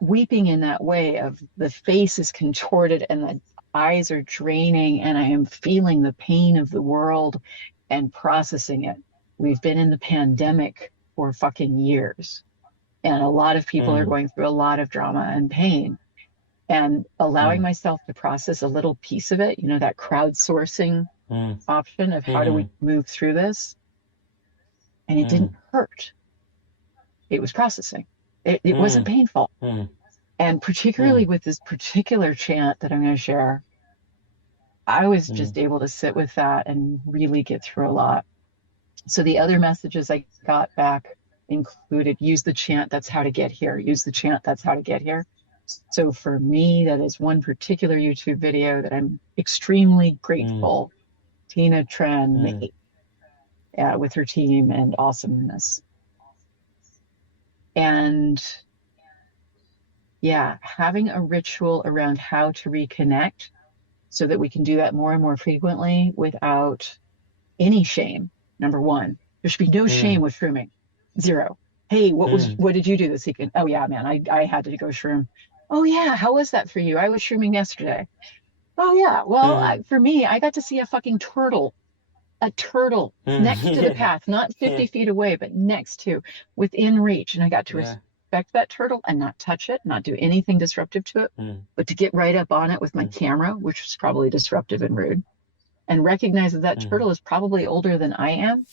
weeping in that way of the face is contorted and the eyes are draining, and I am feeling the pain of the world and processing it. We've been in the pandemic for fucking years, and a lot of people are going through a lot of drama and pain, and allowing myself to process a little piece of it, that crowdsourcing option of how do we move through this. And it didn't hurt. It was processing. It wasn't painful. And particularly with this particular chant that I'm going to share, I was just able to sit with that and really get through a lot. So the other messages I got back included, use the chant, that's how to get here. Use the chant, that's how to get here. So for me, that is one particular YouTube video that I'm extremely grateful Tina Tran made with her team and awesomeness. And yeah, having a ritual around how to reconnect so that we can do that more and more frequently without any shame. Number one, there should be no shame with shrooming. Zero. Hey, what did you do this weekend? Oh yeah, man, I had to go shroom. Oh yeah, how was that for you? I was shrooming yesterday. Oh yeah, well, for me, I got to see a fucking turtle. A turtle next to the path, not 50 feet away, but next to, within reach. And I got to respect that turtle and not touch it, not do anything disruptive to it, but to get right up on it with my camera, which was probably disruptive and rude, and recognize that turtle is probably older than I am.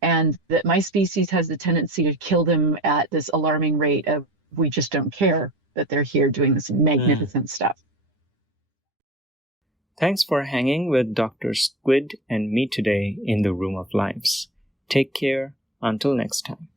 And that my species has the tendency to kill them at this alarming rate of, we just don't care that they're here doing this magnificent stuff. Thanks for hanging with Dr. Squid and me today in the Room of Lives. Take care. Until next time.